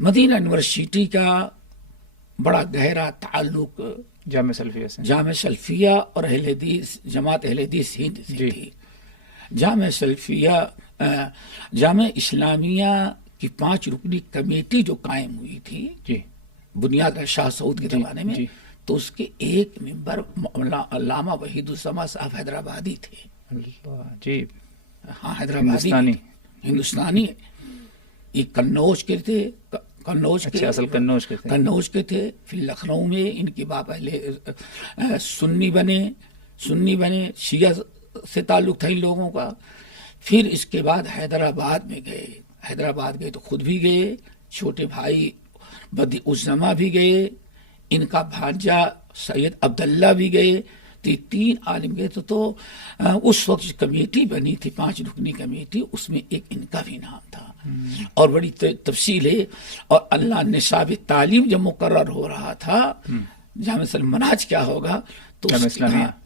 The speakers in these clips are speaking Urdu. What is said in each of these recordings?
مدینہ یونیورسٹی کا بڑا گہرا تعلق جامع سلفیہ سے، جامع سلفیہ اور اہل حدیث جماعت اہل حدیث ہند سے تھی۔ جامع سلفیہ جامع اسلامیہ کی 5 رکنی کمیٹی جو قائم ہوئی تھی بنیاد شاہ سعود کے زمانے میں، تو اس کے ایک ممبر علامہ وحید السما صاحب حیدرآبادی تھے۔ جی ہاں، حیدرآبادی ہندوستانی، یہ کنوج کے تھے، کنوج کے تھے۔ پھر لکھنؤ میں ان کے باپ سنی بنے، شیعہ سے تعلق تھا ان لوگوں کا۔ پھر اس کے بعد حیدرآباد گئے تو خود بھی گئے، چھوٹے بھائی بدی الزما بھی گئے، ان کا بھانجا سید عبداللہ بھی گئے، تو یہ 3 عالم گئے تو اس وقت جو کمیٹی بنی تھی 5 رکنی کمیٹی، اس میں ایک ان کا بھی نام تھا۔ اور بڑی تفصیل ہے، اور اللہ نصاب تعلیم جب مقرر ہو رہا تھا جامع مناج کیا ہوگا تو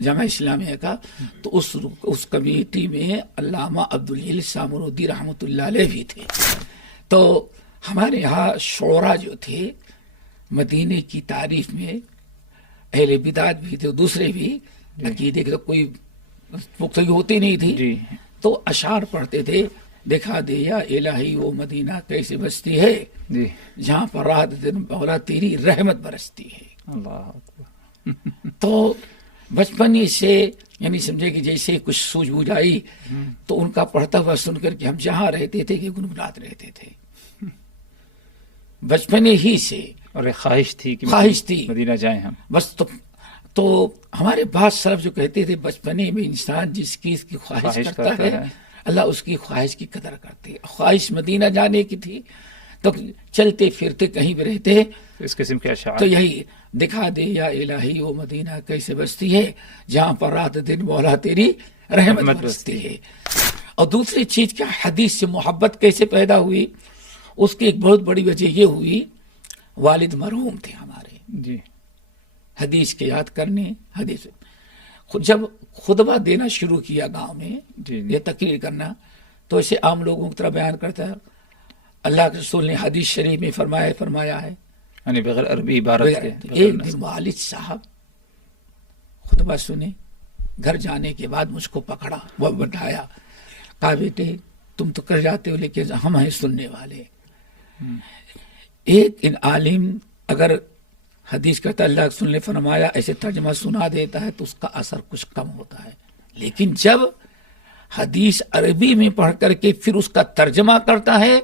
جامع اسلامیہ کا، تو اس کمیٹی میں علامہ عبدالجلیل سامرودی رحمۃ اللہ علیہ بھی تھے۔ تو ہمارے یہاں شعراء جو تھے مدینے کی تعریف میں اہل بدعت بھی تھے، دوسرے بھی عقیدے کی تو کوئی پختگی ہوتی نہیں تھی، تو اشعار پڑھتے تھے، دکھا دے یا الہی وہ مدینہ کیسے بستی ہے جہاں پر رات دن مولا تیری رحمت برستی ہے۔ تو بچپن سے یعنی سمجھے کہ جیسے کچھ سوجھ بوجھ آئی تو ان کا پڑھتا ہوا سن کر کے ہم جہاں رہتے تھے کہ گنگناتے رہتے تھے بچپن ہی سے، اور خواہش تھی مدینہ جائیں ہم بس۔ تو ہمارے بعض سلف جو کہتے تھے بچپنے میں انسان جس کی خواہش کرتا ہے اللہ اس کی خواہش کی قدر کرتے ہے۔ خواہش مدینہ جانے کی تھی تو چلتے پھرتے کہیں بھی رہتے اس قسم کے اشعار، تو یہی دکھا دے یا الہی وہ مدینہ کیسے بستی ہے جہاں پر رات دن مولا تیری رحمت برستی ہے۔ اور دوسری چیز کیا، حدیث سے محبت کیسے پیدا ہوئی، اس کی ایک بہت بڑی وجہ یہ ہوئی، والد مرحوم تھے ہمارے، حدیث کے یاد کرنے، حدیث جب خطبہ دینا شروع کیا گاؤں میں یہ تقریر کرنا، تو اسے عام لوگوں کی طرح بیان کرتا ہے اللہ کے رسول نے حدیث شریف میں فرمایا ہے، یعنی بغیر عربی عبارت کے۔ ایک دن والد صاحب خطبہ سنے، گھر جانے کے بعد مجھ کو پکڑا، وہ بٹھایا، کہا بیٹے تم تو کر جاتے ہو لیکن ہم ہیں سننے والے۔ ایک ان عالم اگر حدیث کہتا اللہ کے رسول نے فرمایا ایسے ترجمہ سنا دیتا ہے تو اس کا اثر کچھ کم ہوتا ہے، لیکن جب حدیث عربی میں پڑھ کر کے پھر اس کا ترجمہ کرتا ہے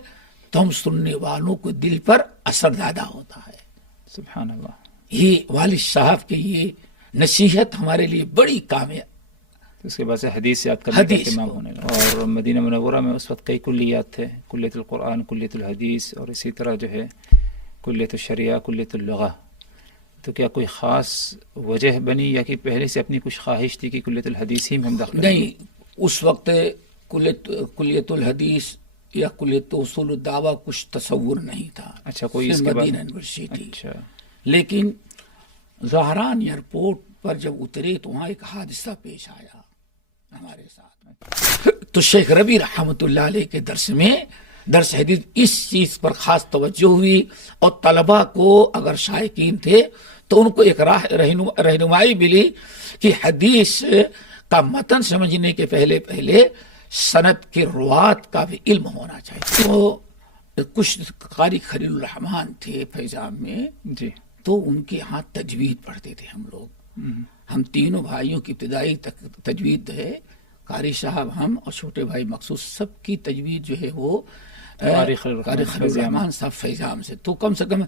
تو ہم سننے والوں کو دل پر اثر زیادہ ہوتا ہے۔ سبحان اللہ۔ یہ والد صاحب کی یہ نصیحت ہمارے لیے بڑی کامیاب، اس کے بعد سے حدیث یاد کرنے کا اہتمام ہونے لگا۔ اور مدینہ منورہ میں اس وقت کئی کلیات تھے، کلیت القرآن، کلیت الحدیث، اور اسی طرح جو ہے کلیت الشریعہ، کلیت اللغہ۔ تو کیا کوئی خاص وجہ بنی یا کہ پہلے سے اپنی کچھ خواہش تھی کہ کلیت الحدیث ہی میں ہم داخل؟ نہیں، اس وقت کلیت الحدیث یا کلیت اصول الدعوہ کچھ تصور نہیں تھا۔ اچھا، کوئی اس کے بعد مدینہ یونیورسٹی۔ اچھا، لیکن زہران ایئرپورٹ پر جب اترے تو وہاں ایک حادثہ پیش آیا ہمارے ساتھ، تو شیخ ربی رحمۃ اللہ علیہ کے درس حدیث اس چیز پر خاص توجہ ہوئی، اور طلبہ کو اگر شائقین تھے تو ان کو ایک رہنمائی ملی کہ حدیث کا متن سمجھنے کے پہلے سند کے روات کا بھی علم ہونا چاہیے۔ تو کچھ قاری خلیل الرحمن تھے فیضان میں، تو ان کے ہاں تجوید پڑھتے تھے ہم لوگ، ہم تینوں بھائیوں کی ابتدائی تجوید ہے، قاری صاحب ہم اور چھوٹے بھائی مخصوص، سب کی تجوید جو ہے وہ قاری خلیل الرحمن صاحب فیضان سے، تو کم سے کم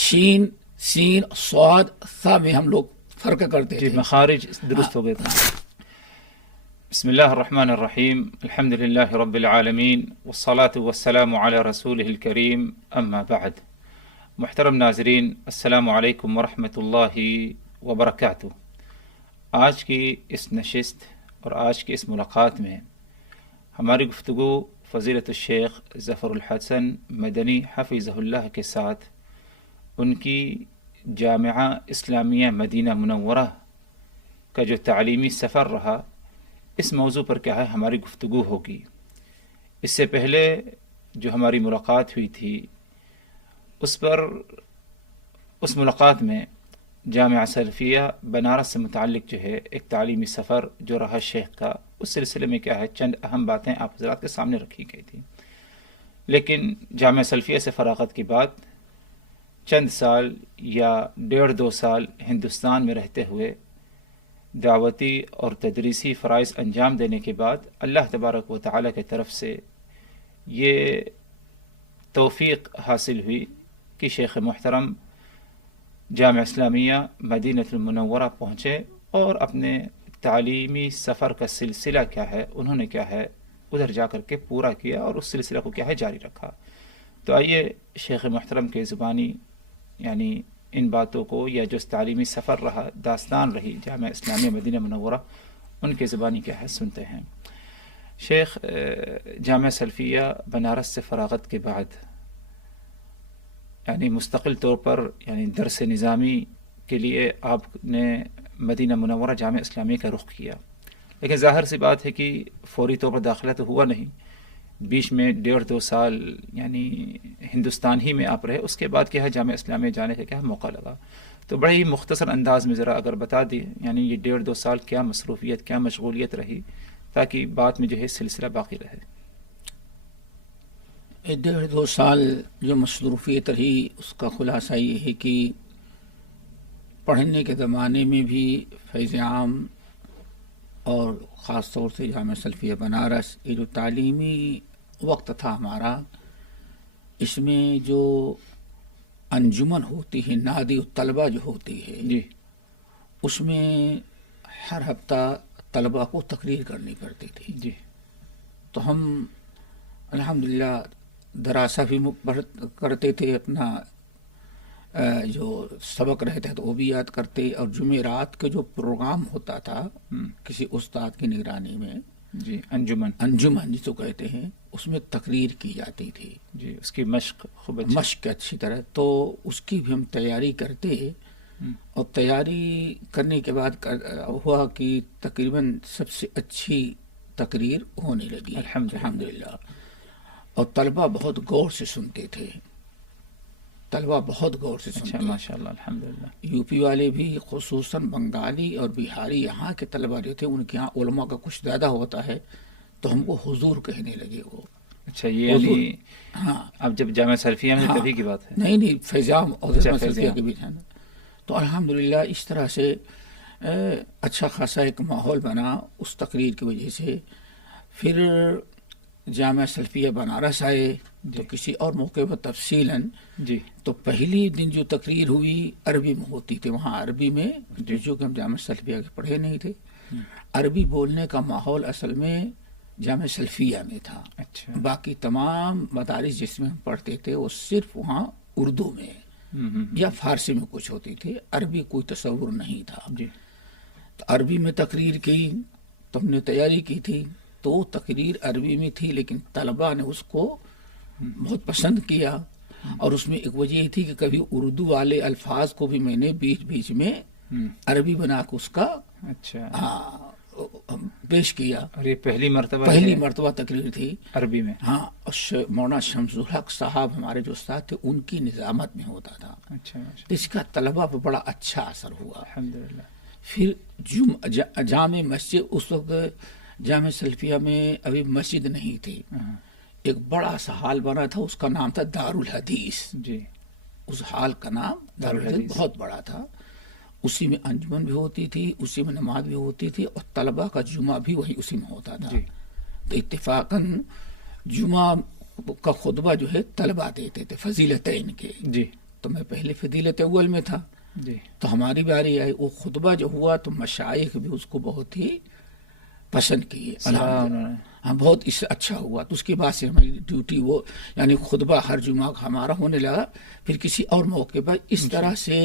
شین سین صاد ثا میں ہم لوگ فرق کرتے تھے، مخارج درست ہو گئے تھے۔ بسم اللہ الرحمن الرحیم، الحمد للہ رب العالمین، والصلاة والسلام علی رسولہ الکریم، اما بعد۔ محترم ناظرین، السلام علیکم ورحمۃ اللہ وبرکاتہ۔ آج کی اس نشست اور آج کی اس ملاقات میں ہماری گفتگو فضیلت الشیخ ظفر الحسن مدنی حفظہ اللہ کے ساتھ ان کی جامعہ اسلامیہ مدینہ منورہ کا جو تعلیمی سفر رہا، اس موضوع پر کیا ہے ہماری گفتگو ہوگی۔ اس سے پہلے جو ہماری ملاقات ہوئی تھی اس پر اس ملاقات میں جامعہ سلفیہ بنارس سے متعلق جو ہے ایک تعلیمی سفر جو رہا شیخ کا، اس سلسلے میں کیا ہے چند اہم باتیں آپ حضرات کے سامنے رکھی گئی تھی. لیکن جامعہ سلفیہ سے فراغت کے بعد چند سال یا 1.5-2 سال ہندوستان میں رہتے ہوئے دعوتی اور تدریسی فرائض انجام دینے کے بعد اللہ تبارک و تعالیٰ کی طرف سے یہ توفیق حاصل ہوئی کہ شیخ محترم جامعہ اسلامیہ مدینہ المنورہ پہنچے اور اپنے تعلیمی سفر کا سلسلہ کیا ہے انہوں نے کیا ہے ادھر جا کر کے پورا کیا اور اس سلسلہ کو کیا ہے جاری رکھا. تو آئیے شیخ محترم کے زبانی یعنی ان باتوں کو یا جو تعلیمی سفر رہا داستان رہی جامعہ اسلامیہ مدینہ منورہ ان کے زبانی کیا ہے سنتے ہیں. شیخ، جامعہ سلفیہ بنارس سے فراغت کے بعد یعنی مستقل طور پر یعنی درس نظامی کے لیے آپ نے مدینہ منورہ جامعہ اسلامیہ کا رخ کیا، لیکن ظاہر سی بات ہے کہ فوری طور پر داخلہ تو ہوا نہیں، بیچ میں 1.5-2 سال یعنی ہندوستان ہی میں آپ رہے، اس کے بعد کیا ہے جامعہ اسلامیہ جانے کا کیا موقع لگا. تو بڑے ہی مختصر انداز میں ذرا اگر بتا دیں یعنی یہ 1.5-2 سال کیا مصروفیت کیا مشغولیت رہی تاکہ بعد میں جو ہے سلسلہ باقی رہے. 1.5-2 سال جو مصروفیت رہی اس کا خلاصہ یہ ہے کہ پڑھنے کے زمانے میں بھی فیض عام اور خاص طور سے جامعہ سلفیہ بنارس یہ جو تعلیمی وقت تھا ہمارا، اس میں جو انجمن ہوتی ہے نادی الطلبہ جو ہوتی ہے جی، اس میں ہر ہفتہ طلبہ کو تقریر کرنی پڑتی تھی. جی، تو ہم الحمدللہ دراسہ بھی کرتے تھے، اپنا جو سبق رہتا تو وہ بھی یاد کرتے، اور جمعرات کا جو پروگرام ہوتا تھا کسی استاد کی نگرانی میں جی، انجمن جس کو کہتے ہیں، اس میں تقریر کی جاتی تھی. جی، اس کی مشق خوب مشق اچھی طرح، تو اس کی بھی ہم تیاری کرتے، اور تیاری کرنے کے بعد ہوا کہ تقریباً سب سے اچھی تقریر ہونے لگی الحمدللہ. اور طلبہ بہت غور سے سنتے تھے، طلبہ بہت غور سے سنتے. اچھا، ماشاءاللہ، الحمدللہ. یو پی والے بھی خصوصاً بنگالی اور بہاری یہاں کے طلبہ جو تھے ان کے یہاں علماء کا کچھ زیادہ ہوتا ہے تو ہم کو حضور کہنے لگے. وہ اچھا، یہ یعنی ہاں اب جب جامعہ سلفیہ میں تبھی کی بات ہے؟ نہیں فیضام اور جامعہ سلفیہ کے بیچ ہے نا. تو الحمدللہ اس طرح سے اچھا خاصا ایک ماحول بنا اس تقریر کی وجہ سے. پھر جامعہ سلفیہ بنارس آئے تو کسی اور موقع پر تفصیلاً جی، تو پہلی دن جو تقریر ہوئی عربی میں ہوتی تھی. وہاں عربی میں جو کہ ہم جامعہ سلفیہ کے پڑھے نہیں تھے، عربی بولنے کا ماحول اصل میں جامعہ سلفیہ میں تھا. اچھا، باقی تمام مدارس جس میں ہم پڑھتے تھے وہ صرف وہاں اردو میں یا فارسی میں کچھ ہوتی تھی، عربی کوئی تصور نہیں تھا. جی، تو عربی میں تقریر کی تو ہم نے تیاری کی تھی، تو تقریر عربی میں تھی لیکن طلبہ نے اس کو بہت پسند کیا. اور اس میں ایک وجہ یہ تھی کہ کبھی اردو والے الفاظ کو بھی میں نے بیچ بیچ میں عربی بنا کے اس کا اچھا پیش کیا. اور یہ پہلی مرتبہ تقریر تھی عربی میں. ہاں، اور مولانا شمس الحق صاحب ہمارے جو استاد تھے ان کی نظامت میں ہوتا تھا. اچھا، اس کا طلبہ پہ بڑا اچھا اثر ہوا. الحمدللہ. پھر جامع مسجد، اس وقت جامع سلفیہ میں ابھی مسجد نہیں تھی، ایک بڑا سا ہال بنا تھا، اس کا نام تھا دارالحدیث. جی، اس ہال کا نام دارالحدیث بہت بڑا تھا. اسی میں انجمن بھی ہوتی تھی، اسی میں نماز بھی ہوتی تھی، اور طلبہ کا جمعہ بھی وہی اسی میں ہوتا تھا. تو اتفاقاً جمعہ کا خطبہ جو ہے طلبہ دیتے تھے فضیلتین کے. جی، تو میں پہلے فضیلت اول میں تھا. جی، تو ہماری باری آئی، وہ خطبہ جو ہوا تو مشائخ بھی اس کو بہت ہی پسند کیے. ہاں، بہت اس سے اچھا ہوا. تو اس کے بعد سے ہماری ڈیوٹی وہ یعنی خطبہ ہر جمعہ ہمارا ہونے لگا. پھر کسی اور موقع پر اس طرح سے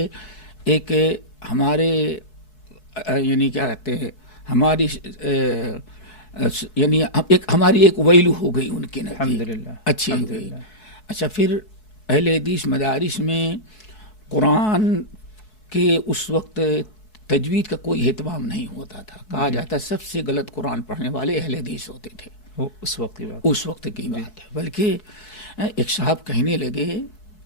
ایک ہمارے یعنی کیا کہتے ہیں ہماری یعنی ہماری ایک ویلو ہو گئی ان کے نزدیک، اچھی ہو گئی. اچھا، پھر اہل حدیث مدارس میں قرآن کے اس وقت تجوید کا کوئی اہتمام نہیں ہوتا تھا. کہا جاتا سب سے غلط قرآن پڑھنے والے اہل حدیث ہوتے تھے. اس وقت کی بات ہے. بلکہ ایک صاحب کہنے لگے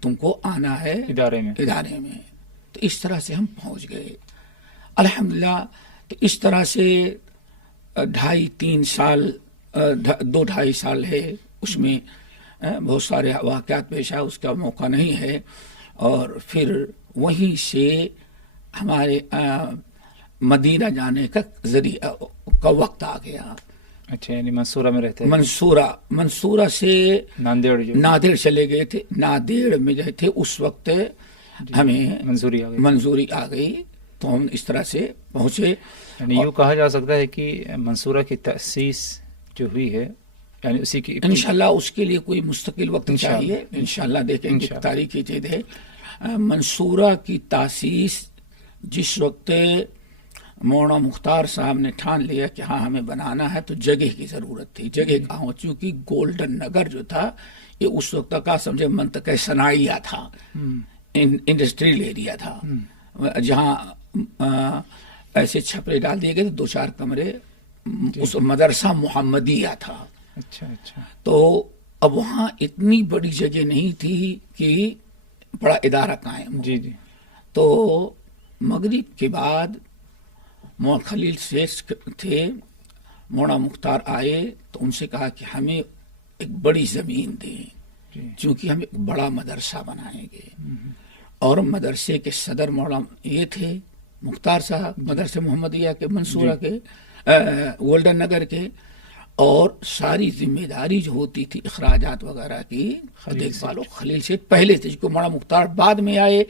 تم کو آنا ہے ادارے میں. تو اس طرح سے ہم پہنچ گئے الحمدللہ. تو اس طرح سے 2.5-3 سال 2-2.5 سال ہے، اس میں بہت سارے واقعات پیش آئے، اس کا موقع نہیں ہے. اور پھر وہیں سے ہمارے مدینہ جانے کا ذریعہ کا وقت آ گیا. اچھا، یعنی منصورہ میں رہتے ہیں. منصورہ سے نادیڑ چلے گئے تھے. نادیڑ میں جو تھے اس وقت ہمیں منظوری آ گئی، تو ہم اس طرح سے پہنچے. یعنی یوں کہا جا سکتا ہے کہ منصورہ کی تأسیس جو ہوئی ہے، یعنی اسی کی انشاءاللہ اس کے لیے کوئی مستقل وقت چاہیے. انشاءاللہ دیکھیں گے تاریخی چیز ہے. منصورہ کی تاسیس جس وقت مولانا مختار صاحب نے ٹھان لیا کہ ہاں ہمیں بنانا ہے، تو جگہ کی ضرورت تھی. جگہ کہاں؟ چونکہ گولڈن نگر جو تھا یہ اس وقت کا سمجھے منطقہ صناعیہ تھا، انڈسٹریل ایریا تھا، جہاں ایسے چھپرے ڈال دیے گئے 2-4 کمرے. اس مدرسہ محمدیہ تھا. اچھا اچھا. تو اب وہاں اتنی بڑی جگہ نہیں تھی کہ بڑا ادارہ قائم ہو. جی. تو مغرب کے بعد مولانا خلیل شیخ تھے، مولانا مختار آئے تو ان سے کہا کہ ہمیں ایک بڑی زمین دیں، چونکہ ہم ایک بڑا مدرسہ بنائیں گے. اور مدرسے کے صدر مولانا یہ تھے مختار صاحب، مدرسے محمدیہ کے منصورہ کے گولڈن نگر کے. اور ساری ذمہ داری جو ہوتی تھی اخراجات وغیرہ کی دیکھ بھال خلیل سے پہلے تھے، جو مولانا مختار بعد میں آئے.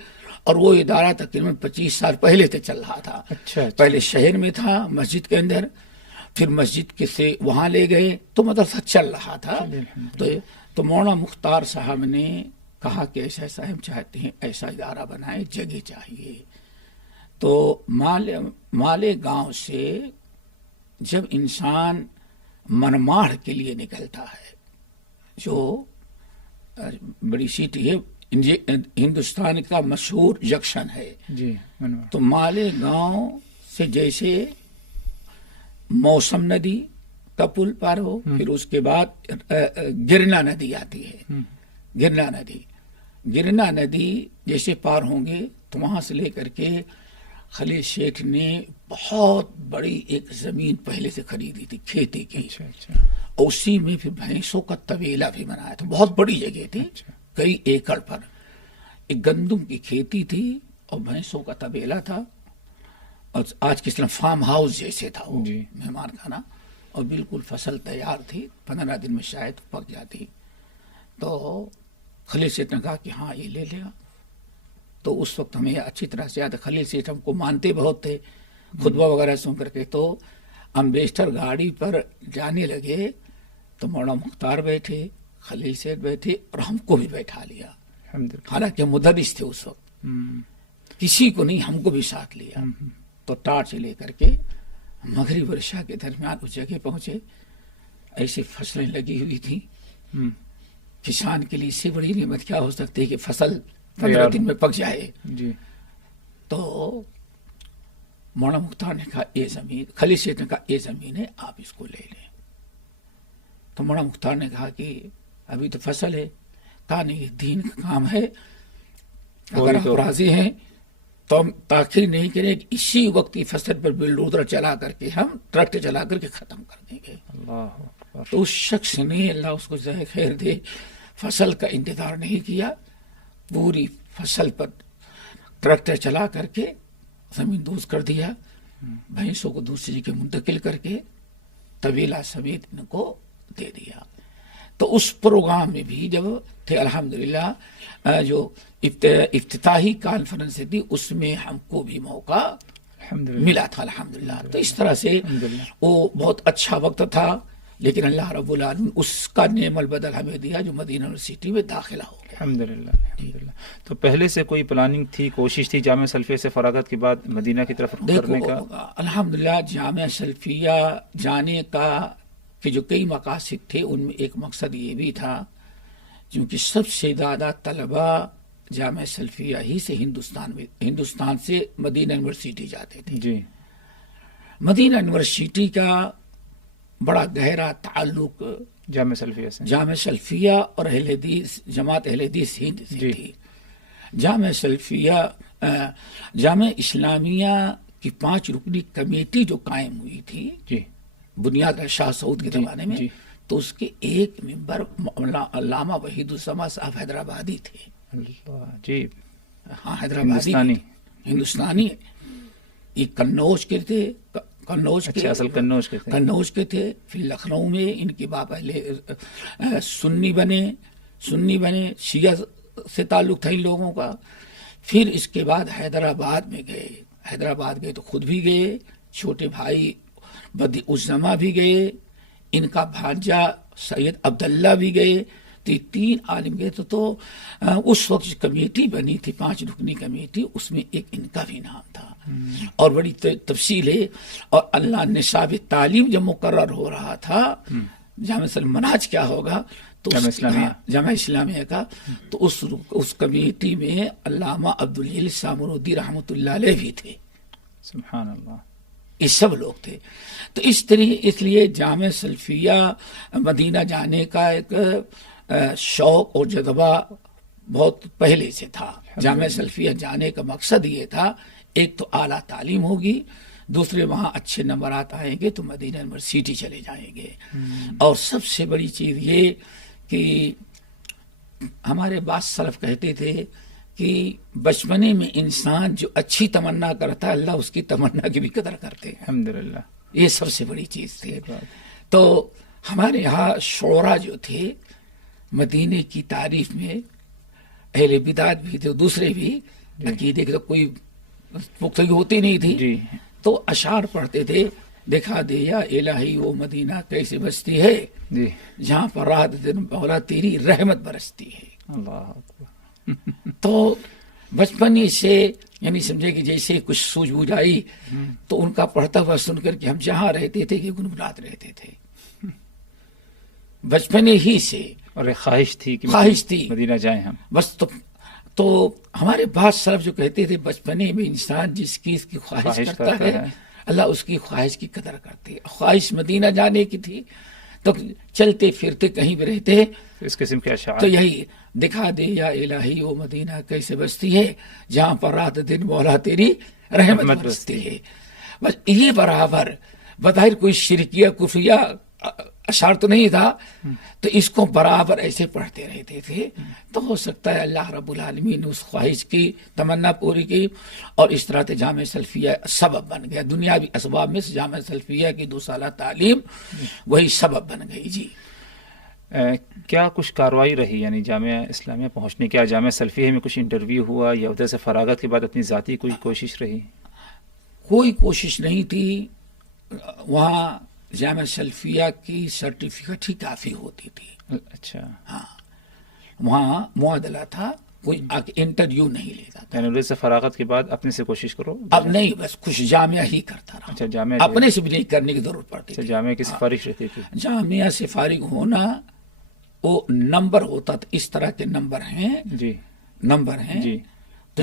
اور وہ ادارہ تقریباً 25 سال پہلے سے چل رہا تھا. پہلے شہر میں تھا مسجد کے اندر، پھر مسجد کے سے وہاں لے گئے تو مدرسہ چل رہا تھا. تو مولانا مختار صاحب نے کہا کہ ایسا ہم چاہتے ہیں ایسا ادارہ بنائے، جگہ چاہیے. تو مالے گاؤں سے جب انسان منماڑ کے لیے نکلتا ہے، جو بڑی سٹی ہے، ہندوستان کا مشہور جنکشن ہے، تو مالے گاؤں سے جیسے موسم ندی کا پل پار ہو، پھر اس کے بعد گرنا ندی آتی ہے. گرنا ندی جیسے پار ہوں گے تو وہاں سے لے کر کے خلیل شیخ نے بہت بڑی ایک زمین پہلے سے خریدی تھی کھیتی کی. اور اسی میں پھر بھینسوں کا طویلہ بھی بنایا تھا. بہت بڑی جگہ تھی، کئی ایکڑ پر. ایک گندم کی کھیتی تھی اور بھینسوں کا طویلہ تھا، اور آج کس طرح فارم ہاؤس جیسے تھا وہ مہمان خانہ. اور بالکل فصل تیار تھی، 15 دن میں شاید پک جاتی. تو خلیل شیخ نے کہا کہ ہاں یہ لے لیا. تو اس وقت ہمیں اچھی طرح سے یاد ہے، خلیل شیخ ہم کو مانتے بہت تھے، خطبہ وغیرہ سن کر کے. تو امبیسڈر گاڑی پر جانے لگے تو مولانا مختار بیٹھے، خلیل شیخ بیٹھے، اور ہم کو بھی بیٹھا لیا. حالانکہ مدرس تھے اس وقت، کسی کو نہیں، ہم کو بھی ساتھ لیا. تو ٹارچ لے کر کے مغرب اور عشاء کے درمیان اس جگہ پہنچے. ایسی فصلیں لگی ہوئی تھیں. کسان کے لیے اس سے بڑی نعمت کیا ہو سکتی ہے کہ فصل 15 دن میں پک جائے. تو مولانا مختار نے کہا یہ زمین، خلیل شیخ نے کہا یہ زمین ہے، آپ اس کو لے لیں. تو مولانا مختار نے کہا کہ ابھی تو فصل ہے. کہا نہیں، یہ دین کا کام ہے، اگر آپ راضی ہیں تو ہم تاخیر نہیں کریں، اسی وقت کی فصل پر بلڈوزر چلا کر کے ہم ٹریکٹر چلا کر کے ختم کر دیں گے. تو اس شخص نے، اللہ اس کو جزائے خیر دے، فصل کا انتظار نہیں کیا، پوری فصل پر ٹریکٹر چلا کر کے زمین دوز کر دیا. بھینسوں کو دوسری جگہ منتقل کر کے طویلہ سمیت ان کو دے دیا. تو اس پروگرام میں بھی جب تھے الحمدللہ، جو افتتاحی کانفرنس تھی اس میں ہم کو بھی موقع ملا تھا الحمدللہ. تو اس طرح سے وہ بہت اچھا وقت تھا. لیکن اللہ رب العالمین اس کا نعم البدل ہمیں دیا جو مدینہ یونیورسٹی میں داخلہ ہو گیا. الحمدللہ. تو پہلے سے کوئی پلاننگ تھی، کوشش تھی جامعہ سلفیہ سے فراغت کے بعد مدینہ کی طرف رخ کرنے کا؟ الحمدللہ جامعہ سلفیہ جانے کا کہ جو کئی مقاصد تھے، ان میں ایک مقصد یہ بھی تھا، کیونکہ سب سے زیادہ طلبہ جامعہ سلفیہ ہی سے ہندوستان سے مدینہ یونیورسٹی جاتے تھے. مدینہ یونیورسٹی کا بڑا گہرا تعلق جامع سلفیہ سے؟ جامع سلفیہ اور اہل حدیث جماعت اہل حدیث ہند سے جی. تھی. جامع سلفیہ جامع اسلامیہ کی 5 رکنی کمیٹی جو قائم ہوئی تھی جی بنیاد شاہ سعود کے زمانے میں، جی. تو اس کے ایک ممبر علامہ وحید السما صاحب حیدرآبادی تھے. اللہ جی. ہاں حیدرآبادی ہندوستانی. یہ قنوج کے تھے، قنوج کے، اصل قنوج کے تھے. قنوج کے تھے. پھر لکھنؤ میں ان کے باپ پہلے سنی بنے، شیعہ سے تعلق تھا ان لوگوں کا. پھر اس کے بعد حیدرآباد گئے تو خود بھی گئے، چھوٹے بھائی بدی الزما بھی گئے، ان کا بھانجا سید عبداللہ بھی گئے. تو یہ 3 عالم گئے. تو اس وقت جو کمیٹی بنی تھی 5 رکنی کمیٹی، اس میں ایک ان کا بھی نام تھا. اور بڑی تفصیل ہے. اور اللہ نصاب تعلیم جب مقرر ہو رہا تھا جامع مناج کیا ہوگا تو جامع اسلامیہ کا، تو اس کمیٹی میں علامہ عبدالجلیل سامرودی رحمۃ اللہ علیہ بھی تھے. سبحان اللہ. یہ سب لوگ تھے. تو اس لیے جامع سلفیہ مدینہ جانے کا ایک شوق اور جذبہ بہت پہلے سے تھا. جامع سلفیہ جانے کا مقصد یہ تھا، ایک تو اعلیٰ تعلیم ہوگی، دوسرے وہاں اچھے نمبرات آئیں گے تو مدینہ یونیورسٹی چلے جائیں گے. اور سب سے بڑی چیز یہ کہ ہمارے بعض سلف کہتے تھے کہ بچپنے میں انسان جو اچھی تمنا کرتا ہے اللہ اس کی تمنا کی بھی قدر کرتے ہیں. الحمدللہ. یہ سب سے بڑی چیز تھی. تو ہمارے یہاں شعراء جو تھے مدینے کی تعریف میں، اہل بدعت بھی تھے، دوسرے بھی، عقیدے کی تو کوئی پختگی ہوتی نہیں تھی، تو اشعار پڑھتے تھے. دکھا دے یا الہی وہ مدینہ کیسے بستی ہے جہاں پر رات دن مولا تیری رحمت برستی ہے. اللہ. تو بچپن سے یعنی سمجھے کہ جیسے کچھ سوجھ بوجھ آئی تو ان کا پڑھتا ہوا سن کر کے ہم جہاں رہتے تھے کہ گنگنات رہتے تھے بچپن ہی سے. اور ایک خواہش تھی مدینہ جائیں ہم بس. تو ہمارے بعض سلف جو کہتے تھے بچپنے میں انسان جس کی اس کی خواہش کرتا ہے اللہ اس کی خواہش کی قدر کرتے. خواہش مدینہ جانے کی تھی تو چلتے پھرتے کہیں بھی رہتے اس قسم کے اشعار. تو یہی دکھا دے یا الہی وہ مدینہ کیسے بستی ہے جہاں پر رات دن مولا تیری رحمت برستی ہے. بس یہ برابر بظاہر کوئی شرکیہ کفریہ اشعار تو نہیں تھا، تو اس کو برابر ایسے پڑھتے رہتے تھے. تو ہو سکتا ہے اللہ رب العالمین نے اس خواہش کی تمنا پوری کی اور اس طرح سے جامع سلفیہ سبب بن گیا. دنیاوی اسباب میں سے جامع سلفیہ کی 2 سالہ تعلیم وہی سبب بن گئی. جی کیا کچھ کارروائی رہی یعنی جامعہ اسلامیہ پہنچنے؟ کیا جامعہ سلفیہ میں کچھ انٹرویو ہوا یا ادھر سے فراغت کے بعد اپنی ذاتی کوئی کوشش رہی؟ کوئی کوشش نہیں تھی. وہاں جامعہ سلفیہ کی سرٹیفکیٹ ہی کافی ہوتی تھی. اچھا. ہاں وہاں معادلہ تھا، کوئی انٹرویو نہیں لیتا تھا. یعنی ادھر سے فراغت کے بعد اپنے سے کوشش کرو. اب نہیں، بس کچھ جامعہ ہی کرتا رہا. اچھا جامعہ اپنے سے بھی نہیں کرنے کی ضرورت پڑتی تھی. جامعہ کی سفارش رہتی تھی. جامعہ سے فارغ ہونا وہ نمبر ہوتا تھا. اس طرح کے نمبر ہیں جی، نمبر ہیں جی. تو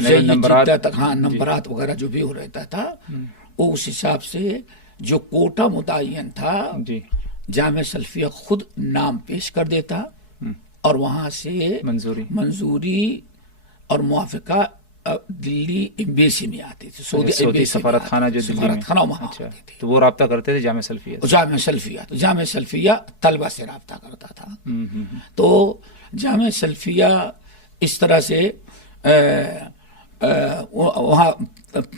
نمبرات وغیرہ جو بھی ہو رہتا تھا وہ اس حساب سے جو کوٹا متعین تھا جامعہ سلفیہ خود نام پیش کر دیتا اور وہاں سے منظوری اور موافقہ دلی ایمبیسی میں آتی تھی. سعودی سفارت خانہ جو سفارت خانہ وہاں ہوتے تھے تو وہ رابطہ کرتے تھے جامعہ سلفیہ. جامعہ سلفیہ طلبہ سے رابطہ کرتا تھا. تو جامعہ سلفیہ اس طرح سے وہاں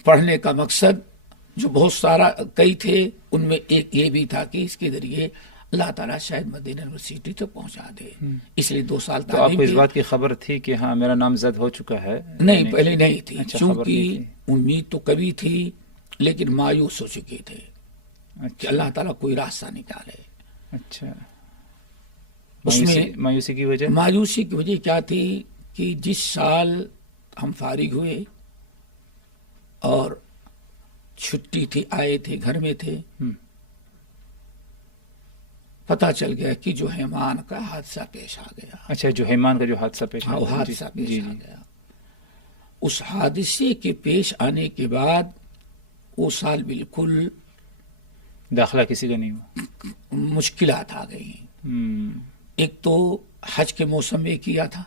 پڑھنے کا مقصد جو بہت سارا کئی تھے ان میں ایک یہ بھی تھا کہ اس کے ذریعے اللہ تعالیٰ شاید مدینہ یونیورسٹی تک پہنچا دے. اس لیے 2 سال تو آپ کو اس بات کی خبر تھی کہ ہاں میرا نامزد ہو چکا ہے؟ نہیں، پہلے نہیں تھی. چونکہ امید تو کبھی تھی لیکن مایوس ہو چکے تھے کہ اللہ تعالیٰ کوئی راستہ نکالے. اچھا. اس میں مایوسی کی وجہ کیا تھی کہ جس سال ہم فارغ ہوئے اور چھٹی تھی، آئے تھے، گھر میں تھے، پتا چل گیا کہ جوہیمان کا حادثہ پیش آ گیا. اچھا، جوہیمان کا جو حادثہ پیش آ گیا. اس حادثے کے پیش آنے کے بعد وہ سال بالکل داخلہ کسی کا نہیں ہوا، مشکلات آ گئی. ایک تو حج کے موسم میں کیا تھا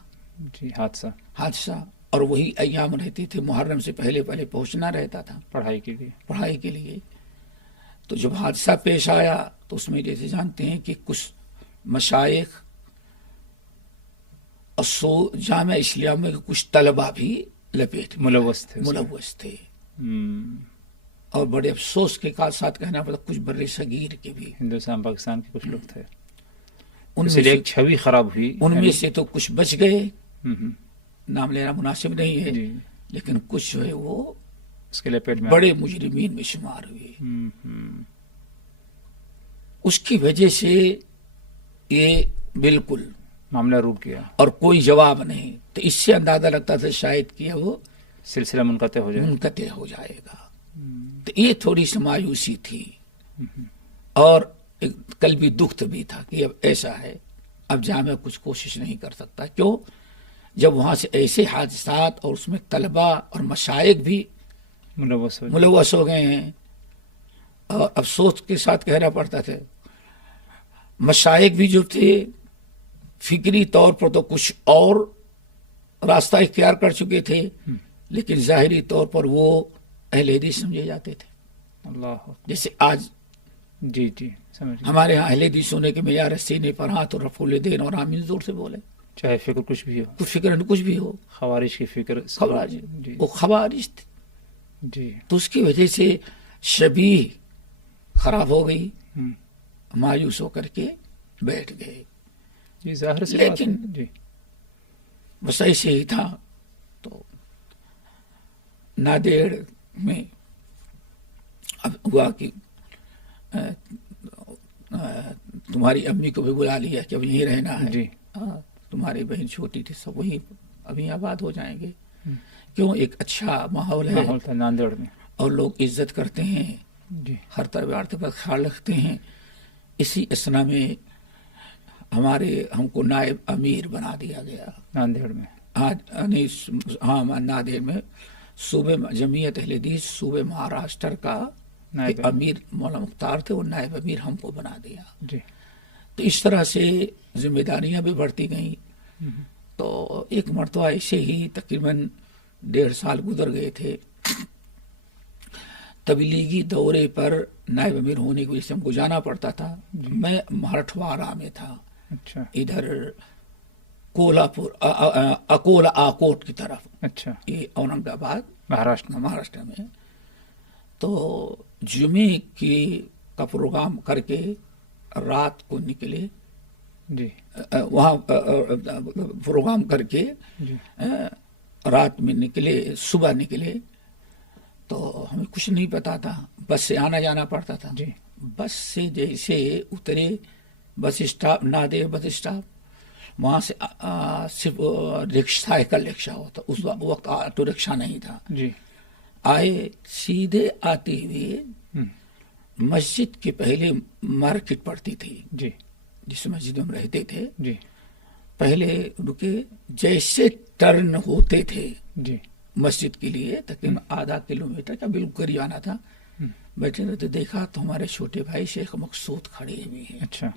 جی حادثہ، اور وہی ایام رہتے تھے، محرم سے پہلے پہنچنا رہتا تھا پڑھائی کے لیے۔ تو جب حادثہ پیش آیا تو اس میں جیسے جانتے ہیں کہ کچھ مشائخ جامعہ اسلامیہ کے کچھ طلبہ بھی لپیٹ ملوث تھے، اور بڑے افسوس کے ساتھ کہنا پڑتا کچھ بر صغیر کے بھی، ہندوستان پاکستان کے کچھ لوگ تھے، ان میں ایک چھوی خراب ہوئی، ان میں سے تو کچھ بچ گئے، نام لینا مناسب نہیں ہے، لیکن کچھ جو ہے وہ اس کے لپیٹ میں بڑے مجرمین میں شمار ہوئے۔ اس کی وجہ سے یہ بالکل معاملہ روک گیا اور کوئی جواب نہیں، تو اس سے اندازہ لگتا تھا شاید کہ وہ سلسلہ منقطع ہو جائے گا۔ تو یہ تھوڑی سی مایوسی تھی، اور قلبی دکھ بھی تھا کہ اب ایسا ہے، اب جامعہ کچھ کوشش نہیں کر سکتا۔ کیوں؟ جب وہاں سے ایسے حادثات اور اس میں طلبہ اور مشائخ بھی ملوث ہو گئے ہیں، اور افسوس کے ساتھ کہنا پڑتا تھا مشائخ بھی جو تھے فکری طور پر تو کچھ اور راستہ اختیار کر چکے تھے، لیکن ظاہری طور پر وہ اہل حدیث سمجھے جاتے تھے۔ اللہ، جیسے آج جی سمجھ ہمارے ہاں اہل حدیث ہونے کے معیار سینے پر ہاتھ اور رفع الیدین اور آمین زور سے بولے، چاہے فکر کچھ بھی ہو، کچھ بھی ہو، خوارج کی فکر، وہ خوارج تھے، جی، تو اس کی وجہ سے شبیہ خراب ہو گئی، مایوس ہو کر کے بیٹھ گئے۔ جی ظاہر سے لیکن جی بس ایسے ہی تھا۔ تو نادیڑ میں اب ہوا کہ تمہاری امی کو بھی بلا لیا کہ اب یہیں رہنا ہے، جی، تمہاری بہن چھوٹی تھی، سب وہیں ابھی آباد ہو جائیں گے۔ کیوں؟ ایک اچھا ماحول ہے، ناندیڑ میں، اور لوگ عزت کرتے ہیں، جی، ہر طرح پر خیال رکھتے ہیں۔ اسی اسنا میں ہم کو نائب امیر بنا دیا گیا ناندیڑ میں، نادیڑ میں صوبے جمعیت اہل حدیث صوبے مہاراشٹر کا امیر مولانا مختار تھے، وہ نائب امیر ہم کو بنا دیا۔ جی، تو اس طرح سے ذمہ داریاں بھی بڑھتی گئیں۔ تو ایک مرتبہ ایسے ہی تقریباً 1.5 سال گزر گئے تھے، تبلیغی دورے پر نائب امیر ہونے کی وجہ سے ہم کو جانا پڑتا تھا۔ میں مراٹھواڑہ میں تھا، اچھا، ادھر کولہاپور اکولا آکوٹ کی طرف، اچھا، یہ اورنگ آباد مہاراشٹر میں۔ تو جمعے کا پروگرام کر کے رات کو نکلے، جی، وہاں پروگرام کر کے رات میں نکلے، صبح نکلے، تو ہمیں کچھ نہیں پتا تھا، بس سے آنا جانا پڑتا تھا۔ جی، بس سے جیسے اترے bus stop Nanded bus stop, وہاں سے صرف سائیکل رکشہ ہوتا، اس وقت آٹو رکشہ نہیں تھا۔ جی، آئے سیدھے آتے ہوئے مسجد کے پہلے مارکیٹ پڑتی تھی، جی، جس مسجد میں ہم رہتے تھے، جی، پہلے رکے، جیسے ٹرن ہوتے تھے جی، مسجد کے لیے تقریباً ½ کلومیٹر کا بالکل قریب آنا تھا، بیٹھے رہتے، دیکھا تو ہمارے چھوٹے بھائی شیخ مقصود کھڑے ہوئے ہیں۔ اچھا،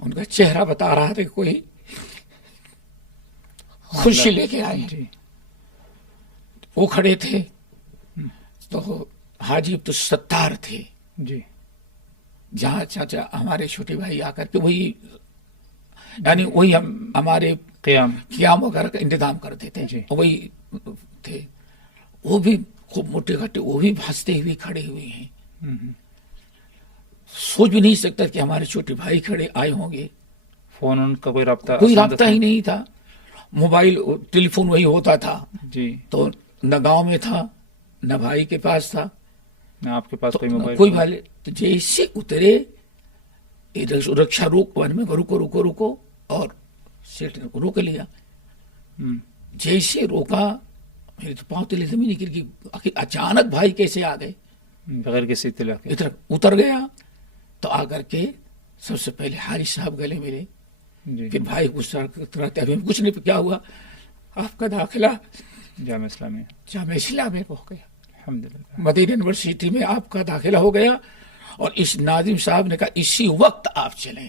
ان کا چہرہ بتا رہا تھا کہ کوئی خوشی لے کے آئے، جی، وہ کھڑے تھے۔ تو حاجی عبدالستار تھے، جی، جہاں چاچا ہمارے چھوٹے بھائی آ کر کے وہی ہمارے قیام وغیرہ کا انتظام کرتے تھے، وہی تھے۔ وہ بھی خوب موٹے گھٹے، وہ بھی ہنستے ہوئے کھڑے ہوئے ہیں۔ سوچ بھی نہیں سکتا کہ ہمارے چھوٹے بھائی کھڑے آئے ہوں گے۔ فون ان کا کوئی رابطہ ہی نہیں تھا، موبائل ٹیلی فون وہی ہوتا تھا، جی، تو نہ گاؤں میں تھا نہ بھائی کے پاس تھا، نہ آپ کے پاس کوئی موبائل، کوئی بھائی۔ تو جیسے اترے رکشا روکو اور سیٹ روک لیا۔ جیسے روکا میرے تو پاؤں تلے زمین گر گئی، آخر اچانک بھائی کیسے آ گئے بغیر کسی اطلاع کے؟ اتر گیا تو آ کر کے سب سے پہلے حارث صاحب گلے ملے، پھر بھائی کراتے ابھی کچھ نہیں، کیا ہوا؟ آپ کا داخلہ جامعہ اسلامیہ ہو گیا، الحمدللہ، مدینہ یونیورسٹی میں آپ کا داخلہ ہو گیا، اور اس ناظم صاحب نے کہا اسی وقت آپ چلیں،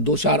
2-4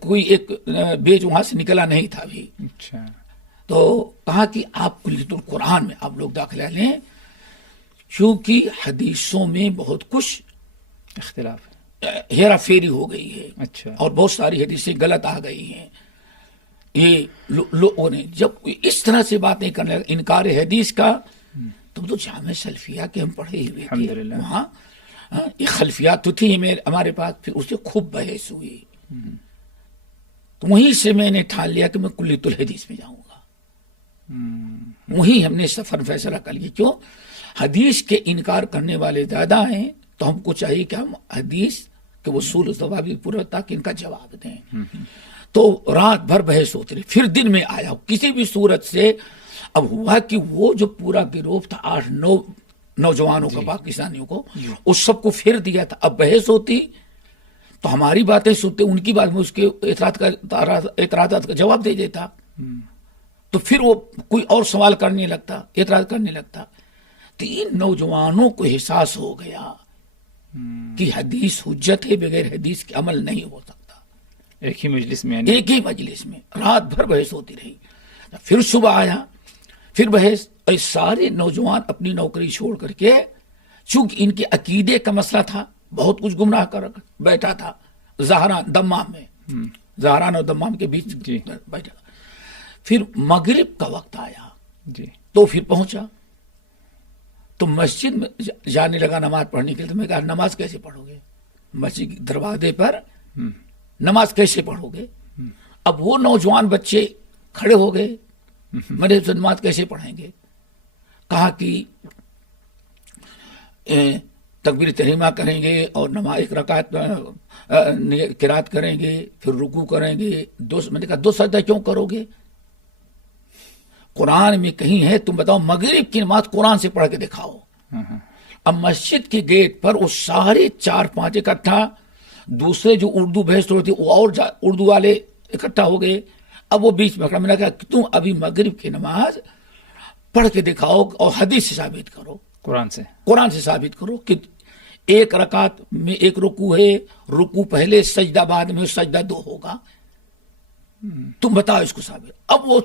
کوئی ایک بیج وہاں سے نکلا نہیں تھا ابھی. اچھا. تو کہا کہ آپ کلیت القرآن میں آپ لوگ داخلہ لیں، چونکہ حدیثوں میں بہت کچھ اختلاف ہے. ہیرا پھیری ہو گئی ہے. اچھا. اور بہت ساری حدیثیں غلط آ گئی ہیں. یہ لوگوں نے جب اس طرح سے بات نہیں کرنے لگا، انکار حدیث کا، تو جامع سلفیہ کے ہم پڑھے ہوئے تھے وہاں، یہ خلفیات تو تھی ہمارے پاس. پھر اس سے خوب بحث ہوئی، تو وہیں سے میں نے ٹھان لیا کہ میں کلیت الحدیث میں جاؤں گا. وہیں ہم نے سفر فیصلہ کر لیا. کیوں؟ حدیث کے انکار کرنے والے زیادہ ہیں، تو ہم کو چاہیے کہ ہم حدیث کے وصول ثوابی پورا تاکہ ان کا جواب دیں. تو رات بھر بحث ہوتی رہی. پھر دن میں آیا کسی بھی صورت سے. اب ہوا کہ وہ جو پورا گروہ تھا 8-9 نوجوانوں کا، پاکستانیوں کو، اس سب کو پھر دیا تھا. اب بحث ہوتی تو ہماری باتیں سنتے، ان کی بات میں اس کے اعتراضات کا جواب دے دیتا. تو پھر وہ کوئی اور سوال کرنے لگتا، اعتراض کرنے لگتا. تو ان نوجوانوں کو احساس ہو گیا کہ حدیث حجت ہے، بغیر حدیث کے عمل نہیں ہو سکتا. ایک ہی مجلس میں ایک ہی مجلس میں رات بھر بحث ہوتی رہی. پھر صبح آیا، پھر بحث. اور سارے نوجوان اپنی نوکری چھوڑ کر کے، چونکہ ان کے عقیدے کا مسئلہ تھا، بہت کچھ گمراہ کر بیٹھا تھا. زہران دمام میں، زہران اور دمام کے بیچ بیٹھا. پھر مغرب کا وقت آیا تو پھر پہنچا، تو مسجد میں جانے لگا نماز پڑھنے کے لیے. تو میں کہا نماز کیسے پڑھو گے؟ مسجد کے دروازے پر نماز کیسے پڑھو گے؟ اب وہ نوجوان بچے کھڑے ہو گئے، میرے سے نماز کیسے پڑھیں گے؟ کہا کہ تکبیر تحریمہ کریں گے اور نماز ایک رکعت قرات کریں گے، پھر رکوع کریں گے. میں نے کہا 2 سجدہ کیوں کرو گے؟ قرآن میں کہیں ہے؟ تم بتاؤ مغرب کی نماز قرآن سے پڑھ کے دکھاؤ. اب مسجد کے گیٹ پر وہ سارے 4-5 اکٹھا، دوسرے جو اردو بحث ہوتی وہ اور اردو والے اکٹھا ہو گئے. اب وہ بیچ میں کھڑا. میں نے کہا تم ابھی مغرب کی نماز پڑھ کے دکھاؤ اور حدیث سے ثابت کرو، قرآن سے ثابت کرو کہ ایک رکعت میں ایک رکوع ہے، رکوع پہلے سجدہ بعد میں، سجدہ 2 ہوگا. تم بتاؤ اس کو ثابت. اب وہ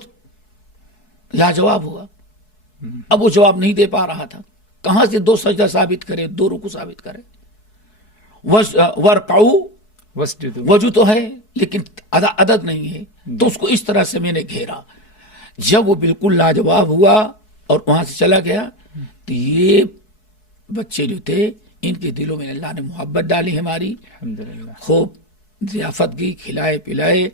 لاجواب ہوا. اب وہ جواب نہیں دے پا رہا تھا. کہاں سے 2 سجدہ ثابت کرے، 2 رکوع ثابت کرے؟ ورکعو وجو تو ہے لیکن عدد نہیں ہے. تو اس کو اس طرح سے میں نے گھیرا. جب وہ بالکل لاجواب ہوا اور وہاں سے چلا گیا، تو یہ بچے جو تھے ان کے دلوں میں اللہ نے محبت ڈالی ہماری. خوب ضیافت کی، کھلائے پلائے،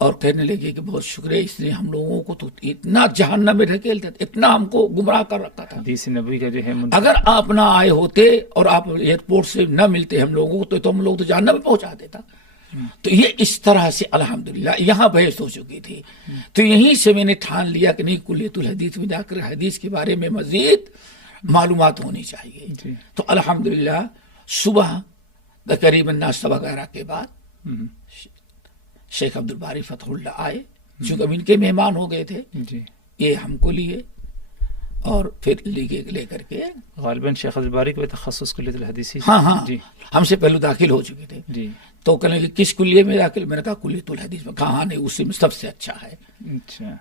اور کہنے لگے کہ بہت شکر ہے، اس نے ہم لوگوں کو تو اتنا جہنم میں ڈھکیلتا تھا، اتنا ہم کو گمراہ کر رکھا تھا. حدیث نبوی کا جو ہے اگر آپ نہ آئے ہوتے اور آپ ایئرپورٹ سے نہ ملتے ہم لوگوں کو، تو ہم لوگ تو جہنم میں پہنچا دیتا. تو یہ اس طرح سے الحمدللہ یہاں بحث ہو چکی تھی. تو یہیں سے میں نے ٹھان لیا کہ نہیں، کلیت الحدیث میں جا کر حدیث کے بارے میں مزید معلومات ہونی چاہیے. تو الحمدللہ صبح تقریباً ناشتہ وغیرہ کے بعد شیخ عبدالباری فتح اللہ آئے، چونکہ ان کے مہمان ہو گئے تھے. یہ ہم کو لیے اور پھر لے کر کے غالباً شیخ عبدالباری کو تخصص کلیت الحدیث. ہاں ہم سے پہلے داخل ہو چکے تھے. تو کہنے کہ کس کلیے میں داخل؟ میں نے کہا کلیت الحدیث میں. کہاں نہیں، اسی میں سب سے اچھا ہے.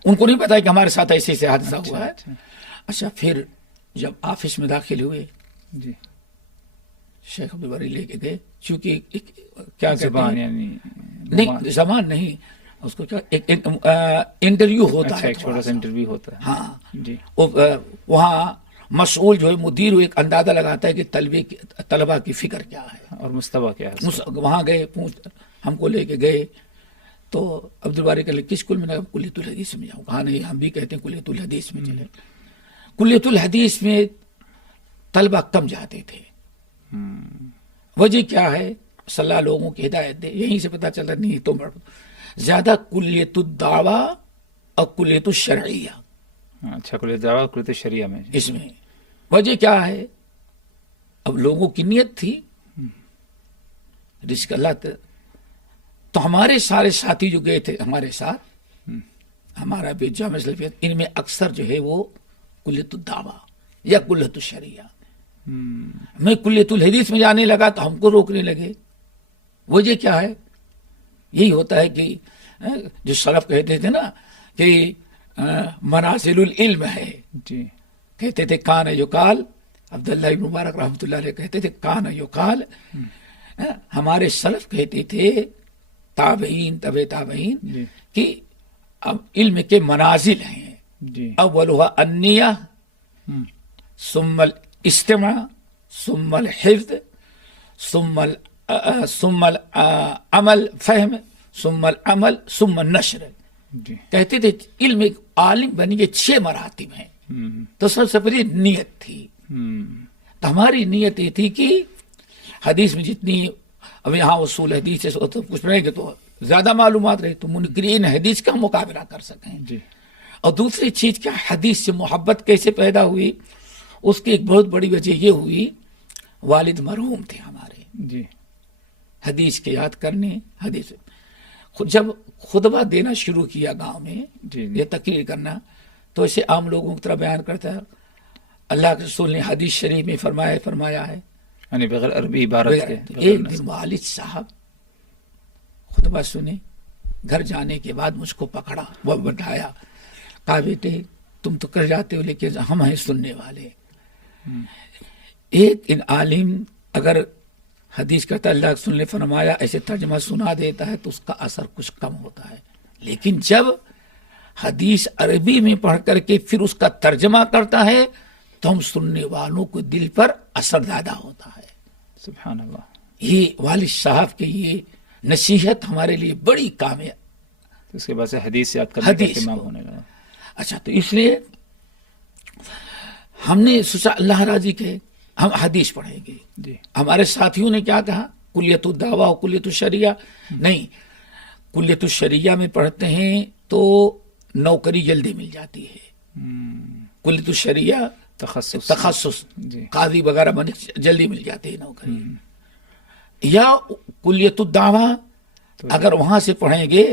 ان کو نہیں پتا کہ ہمارے ساتھ ایسے ایسے حادثہ ہوا ہے. اچھا، پھر جب آفس میں داخل ہوئے، شیخ عبدالباری لے کے گئے. چونکہ کیا زبان نہیں، زبان نہیں، اس کو کیا ایک انٹرویو ہوتا ہے، چھوٹا سا انٹرویو ہوتا ہے. ہاں، وہاں مسئول جو ہے مدیر ایک اندازہ لگاتا ہے کہ طلبہ کی فکر کیا ہے اور مستویٰ کیا ہے. وہاں گئے، ہم کو لے کے گئے. تو عبدالباری کہ کس کل میں کلیت الحدیث میں جاؤں. کہا نہیں، ہم بھی کہتے ہیں کلیت الحدیث میں چلے. کلیت الحدیث میں طلبہ کم جاتے تھے. وجہ کیا ہے؟ صلی اللہ لوگوں کی ہدایت دے. یہیں سے پتہ چلتا نہیں تو زیادہ کلیت الدعوہ اور کلیت الشرعیہ. اچھا، کلیت الدعوہ کلیت الشرعیہ میں اس میں وجہ کیا ہے؟ اب لوگوں کی نیت تھی رزق اللہ. تو ہمارے سارے ساتھی جو گئے تھے ہمارے ساتھ، ہمارا بھی جامع سلفیت، ان میں اکثر جو ہے وہ کلیت الدعوہ یا کلیت الشرعیہ. میں کلیت الحدیث میں جانے لگا تو ہم کو روکنے لگے. وجہ کیا ہے؟ یہی ہوتا ہے کہ جو سلف کہتے تھے نا کہ منازل العلم ہے، جی کہتے تھے کان یقال، عبداللہ ابن مبارک رحمۃ اللہ علیہ کہتے تھے کان یقال، ہمارے سلف کہتے تھے تابعین طبع تابعین جی کہ اب علم کے منازل ہیں، جی اولها النیہ ثم الاستماع ثم الحفظ ثم العمل فہم ثم العمل ثم النشر. جی کہتے تھے علم ایک عالم بنی کے 6 مراتب ہیں. تو سب سے پہلے نیت تھی. تو ہماری نیت یہ تھی کہ حدیث میں جتنی اب یہاں اصول حدیث ہے تو کچھ رہے گے تو زیادہ معلومات رہے تو منکرین حدیث کا مقابلہ کر سکیں. جی اور دوسری چیز کیا، حدیث سے محبت کیسے پیدا ہوئی، اس کی ایک بہت بڑی وجہ یہ ہوئی والد مرحوم تھے ہمارے، جی حدیث کے یاد کرنے، حدیث جب خطبہ دینا شروع کیا گاؤں میں جی یہ تقریر کرنا تو اسے عام لوگوں کی طرح بیان کرتا ہے اللہ کے رسول نے حدیث شریف میں فرمایا ہے، یعنی بغیر عربی عبارت کے. ایک دن والد صاحب خطبہ سنے، گھر جانے کے بعد مجھ کو پکڑا، وہ بٹھایا، کہا بیٹے تم تو کر جاتے ہو لیکن ہم ہیں سننے والے. ایک ان عالم اگر حدیث کہتا ہے اللہ کے رسول نے فرمایا ایسے ترجمہ سنا دیتا ہے تو اس کا اثر کچھ کم ہوتا ہے، لیکن جب حدیث عربی میں پڑھ کر کے پھر اس کا ترجمہ کرتا ہے تو ہم سننے والوں کو دل پر اثر زیادہ ہوتا ہے. سبحان اللہ. یہ والد صاحب کی یہ نصیحت ہمارے لیے بڑی کام ہے. تو اس کے بعد سے حدیث یاد کرنے کا حدیث اہتمام کو. ہونے لگا. اچھا تو اس لیے ہم نے سوچا اللہ راضی کے ہم حدیث پڑھیں گے. جی ہمارے ساتھیوں نے کیا کہا کلیت الدعوہ و کلیت الشریعہ نہیں، کلیت الشریعہ میں پڑھتے ہیں تو نوکری جلدی مل جاتی ہے. کلیت الشریعہ تخصص جی قاضی وغیرہ بنے جلدی مل جاتی ہے نوکری. یا کلیت الدعوہ اگر وہاں سے پڑھیں گے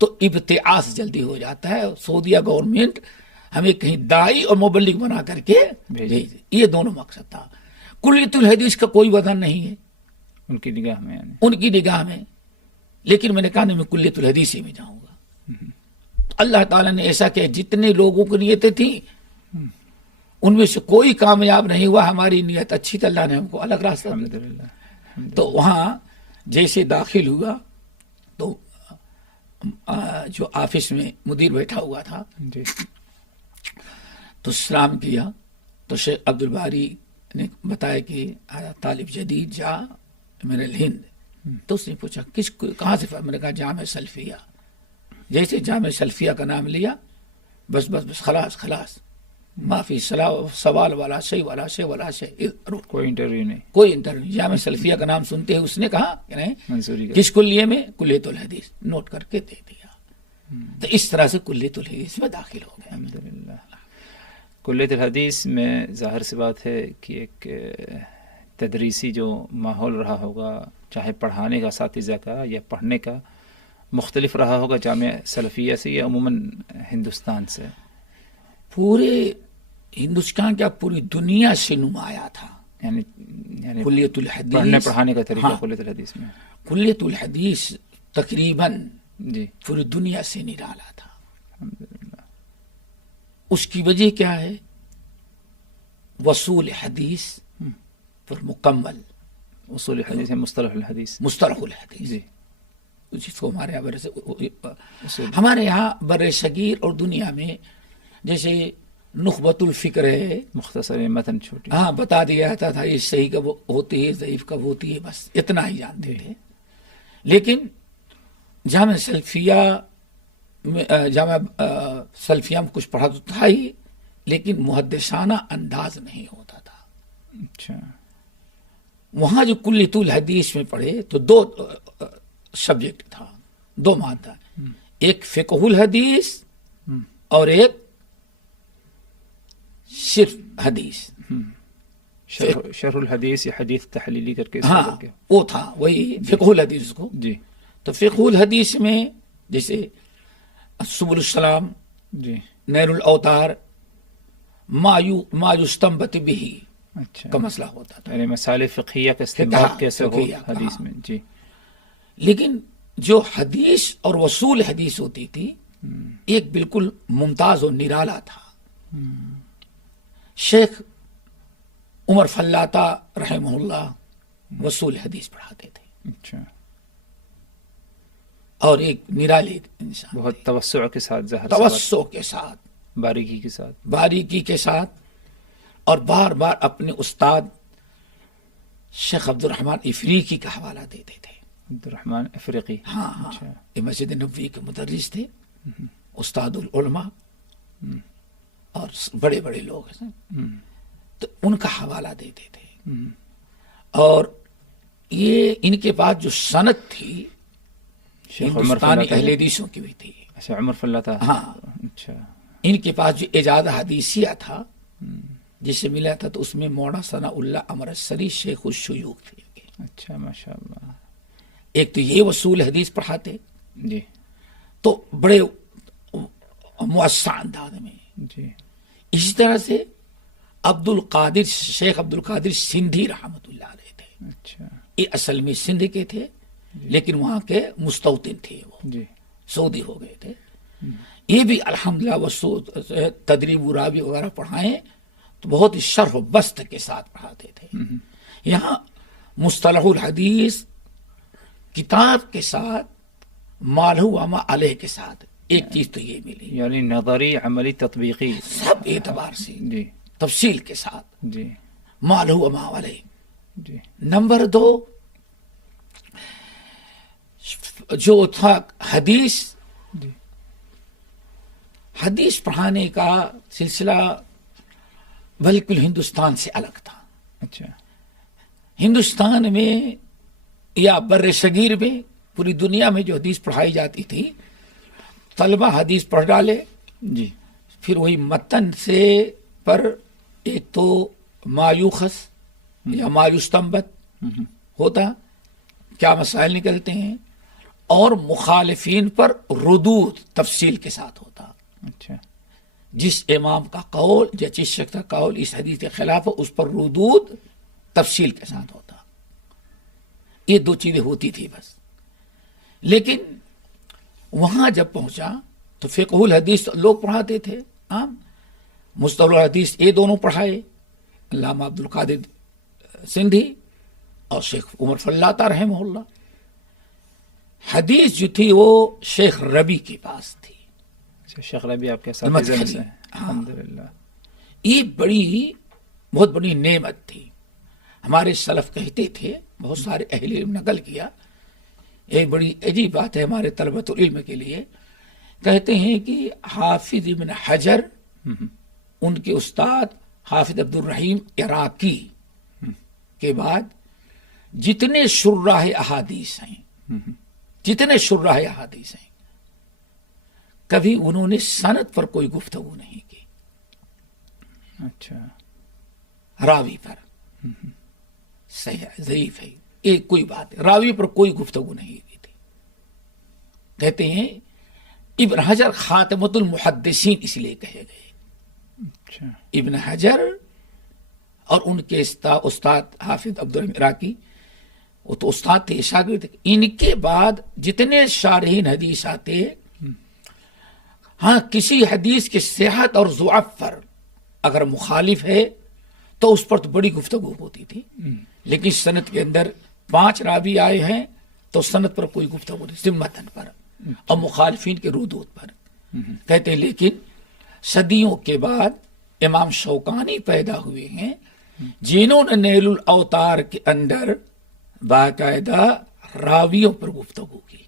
تو ابتعاث جلدی ہو جاتا ہے، سعودیہ گورنمنٹ ہمیں کہیں داعی اور مبلغ بنا کر کے بھیج. یہ دونوں مقصد تھا. کلیت الحدیث کا کوئی وزن نہیں ہے ان کی نگاہ میں، یعنی ان کی نگاہ میں، لیکن میں نے کہا نہیں میں کلیت الحدیث ہی میں جاؤں گا. اللہ تعالیٰ نے ایسا کہ جتنے لوگوں کی نیتیں تھیں ان میں سے کوئی کامیاب نہیں ہوا. ہماری نیت اچھی تھی، اللہ نے ہم کو الگ راستہ دیا. الحمدللہ. تو وہاں جیسے داخل ہوا تو جو آفس میں مدیر بیٹھا ہوا تھا جی تو سلام کیا تو شیخ عبدالباری نے بتایا کہ طالب جدید جا من الہند. تو اس نے پوچھا کہاں سے؟ میں نے کہا جامع سلفیہ. جیسے جامع سلفیہ کا نام لیا بس خلاص معافی سوال والا شے کوئی انٹرویو نہیں، کوئی انٹرویو. جامع سلفیہ کا نام سنتے ہی اس نے کہا منظوری کس کلیے میں؟ کلیت الحدیث. نوٹ کر کے دے دیا. تو اس طرح سے کلیت الحدیث میں داخل ہو گیا. الحمدللہ. کلیت الحدیث میں ظاہر سی بات ہے کہ ایک تدریسی جو ماحول رہا ہوگا، چاہے پڑھانے کا اساتذہ کا یا پڑھنے کا، مختلف رہا ہوگا جامعہ سلفیہ سے یا عموماً ہندوستان سے. پورے ہندوستان کیا پوری دنیا سے نمایاں تھا. یعنی کلیت الحدیث پڑھنے پڑھانے کا طریقہ ہاں. کلیت الحدیث میں کلیت الحدیث تقریباً جی پوری دنیا سے نرالا تھا. الحمدللہ. اس کی وجہ کیا ہے؟ وصول حدیث پر مکمل اصول حدیث ہے، مصطلح الحدیث. مصطلح الحدیث جی جس کو ہمارے یہاں بر صغیر اور دنیا میں جیسے نخبۃ الفکر ہے، مختصر متن چھوٹی، ہاں بتا دیا جاتا تھا یہ صحیح کب ہوتی ہے ضعیف کب ہوتی ہے، بس اتنا ہی جانتے تھے. لیکن جامع سلفیہ میں کچھ پڑھا تو تھا ہی لیکن محدثانہ انداز نہیں ہوتا تھا. اچھا. وہاں جو کلیت الحدیث میں پڑھے تو 2 سبجیکٹ تھا، 2 مادہ، ایک فقہ الحدیث اور ایک صرف حدیث. شرح الحدیث یا حدیث تحلیلی کر کے ہاں وہ تھا، وہی فقہ الحدیث کو. جی. تو فقہ الحدیث میں جیسے سبل السلام، جی نیل الاوتار، ما یستنبط به اچھا کا مسئلہ ہوتا تھا. یعنی مسائل فقہیہ کا استنباط کیسے ہو فقہیہ کا، حدیث میں. جی. لیکن جو حدیث اور وصول حدیث ہوتی تھی ایک بالکل ممتاز اور نرالا تھا. شیخ عمر فلاطہ رحمہ اللہ وصول حدیث پڑھاتے تھے. اچھا. اور ایک نرالے انسان، بہت توسع کے ساتھ، توسع کے ساتھ، باریکی کے ساتھ، باریکی کے ساتھ، اور بار بار اپنے استاد شیخ عبد الرحمن افریقی کا حوالہ دیتے تھے. عبد الرحمن افریقی. ہاں ہاں، یہ مسجد نبوی کے مدرس تھے، استاد العلماء، اور بڑے بڑے لوگ ہیں، تو ان کا حوالہ دیتے تھے. اور یہ ان کے پاس جو سند تھی ہندوستانی اہل حدیثوں کی بھی تھی. اچھا، عمر فلاطہ. ہاں. اچھا. ان کے پاس جو اجازہ حدیثیہ تھا جسے ملا تھا، تو اس میں مولانا ثناء اللہ امرتسری شیخ الشیوخ تھے. اچھا، ماشاء اللہ. ایک تو یہ وصول حدیث پڑھاتے، جی. تو بڑے مؤثر انداز میں. جی. اسی طرح سے شیخ عبد القادر سندھی رحمۃ اللہ علیہ تھے. اچھا. یہ اصل میں سندھ کے تھے، لیکن وہاں کے مستوطن تھے، وہ جی. سعودی ہو گئے تھے. یہ بھی الحمدللہ تدریب راوی وغیرہ پڑھائیں تو بہت ہی شرح و بسط کے ساتھ پڑھاتے تھے. یہاں مصطلح الحدیث کتاب کے ساتھ مالہ وما علیہ کے ساتھ ایک چیز تو یہ ملی، یعنی نظری، عملی، تطبیقی، سب اعتبار سے جی، تفصیل کے ساتھ جی، مالہ وما علیہ. جی. نمبر 2 جو تھا حدیث، جی. حدیث پڑھانے کا سلسلہ بالکل ہندوستان سے الگ تھا. اچھا. ہندوستان میں یا بر صغیر میں پوری دنیا میں جو حدیث پڑھائی جاتی تھی، طلبہ حدیث پڑھ ڈالے، جی. پھر وہی متن سے پر ایک تو مایوخس یا مایوستنبت ہوتا، کیا مسائل نکلتے ہیں، اور مخالفین پر ردود تفصیل کے ساتھ ہوتا. اچھا. جس امام کا قول یا جس شخص کا قول اس حدیث کے خلاف ہو، اس پر ردود تفصیل کے ساتھ ہوتا. یہ 2 چیزیں ہوتی تھی بس. لیکن وہاں جب پہنچا تو فقہ الحدیث لوگ پڑھاتے تھے عام، مصطلح الحدیث یہ دونوں پڑھائے، علامہ عبد القادر سندھی اور شیخ عمر فلاطہ رحمہ اللہ. حدیث جو تھی وہ شیخ ربی کے پاس تھی. اچھا. شیخ ربی آپ کے ساتھ ہیں؟ ہاں. الحمدللہ. یہ بہت بڑی نعمت تھی. ہمارے سلف کہتے تھے، بہت سارے اہل علم نقل کیا، ایک بڑی عجیب بات ہے ہمارے طلبۃ العلم کے لیے. کہتے ہیں کہ حافظ ابن حجر، ان کے استاد حافظ عبد الرحیم عراقی کے بعد جتنے شراح احادیث ہیں، کبھی انہوں نے سند پر کوئی گفتگو نہیں کی. اچھا. راوی پر صحیح ہے، ضعیف ہے، ایک کوئی بات ہے، راوی پر کوئی گفتگو نہیں کی تھی. کہتے ہیں ابن حجر خاتمۃ المحدثین اس لیے کہے گئے. اچھا. ابن حجر اور ان کے استاد حافظ عبد الرحیم عراقی، وہ تو استاد تھے، شاگرد تھے. ان کے بعد جتنے شارحین حدیث آتے، ہاں کسی حدیث کی صحت اور ضعف پر اگر مخالف ہے تو اس پر تو بڑی گفتگو ہوتی تھی. لیکن سند کے اندر 5 راوی آئے ہیں تو سند پر کوئی گفتگو نہیں، صرف متن پر اور مخالفین کے ردود پر. کہتے ہیں لیکن صدیوں کے بعد امام شوکانی پیدا ہوئے ہیں جنہوں نے نیل الاوتار کے اندر باقاعدہ راویوں پر گفتگو کی.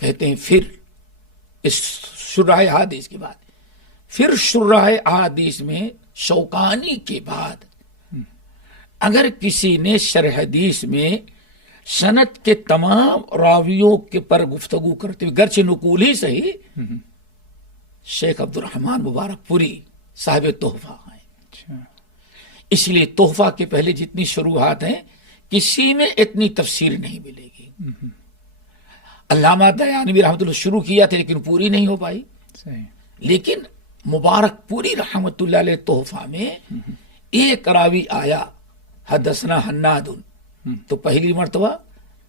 کہتے ہیں پھر اس شرح حدیث کے بعد، پھر شرح احادیث میں شوکانی کے بعد اگر کسی نے شرح حدیث میں سند کے تمام راویوں کے پر گفتگو کرتے ہوئے، گرچہ نقول ہی صحیح، شیخ عبد الرحمن مبارک پوری صاحب تحفہ ہیں. اس لیے تحفہ کے پہلے جتنی شروحات ہیں کسی میں اتنی تفسیر نہیں ملے گی. علامہ دیانوی رحمۃ اللہ شروع کیا تھا لیکن پوری نہیں ہو پائی. لیکن مبارک پوری رحمۃ اللہ علیہ تحفہ میں ایک راوی آیا حدثنا حناد، تو پہلی مرتبہ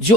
جو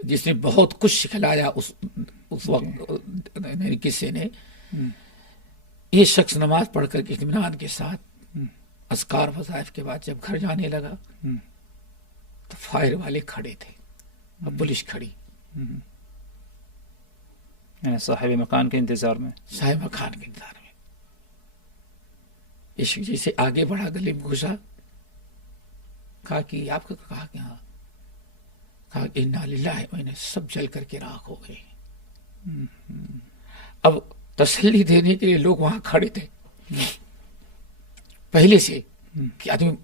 جس نے بہت کچھ سکھلایا اس وقت کسی نے، یہ شخص نماز پڑھ کر کے اطمینان کے ساتھ اذکار وظائف کے بعد جب گھر جانے لگا تو فائر والے کھڑے تھے اور پولیس کھڑی، صاحب مکان کے انتظار میں، صاحب مکان کے انتظار میں. اس جیسے آگے بڑھا، گلے میں گھسا، کہا کہ آپ کا، کہا کہ ہاں، کہا کہ انا للہ و انا، سب جل کر کے راکھ ہو گئے. اب تسلی دینے کے لیے لوگ وہاں کھڑے تھے پہلے سے کہ آدمی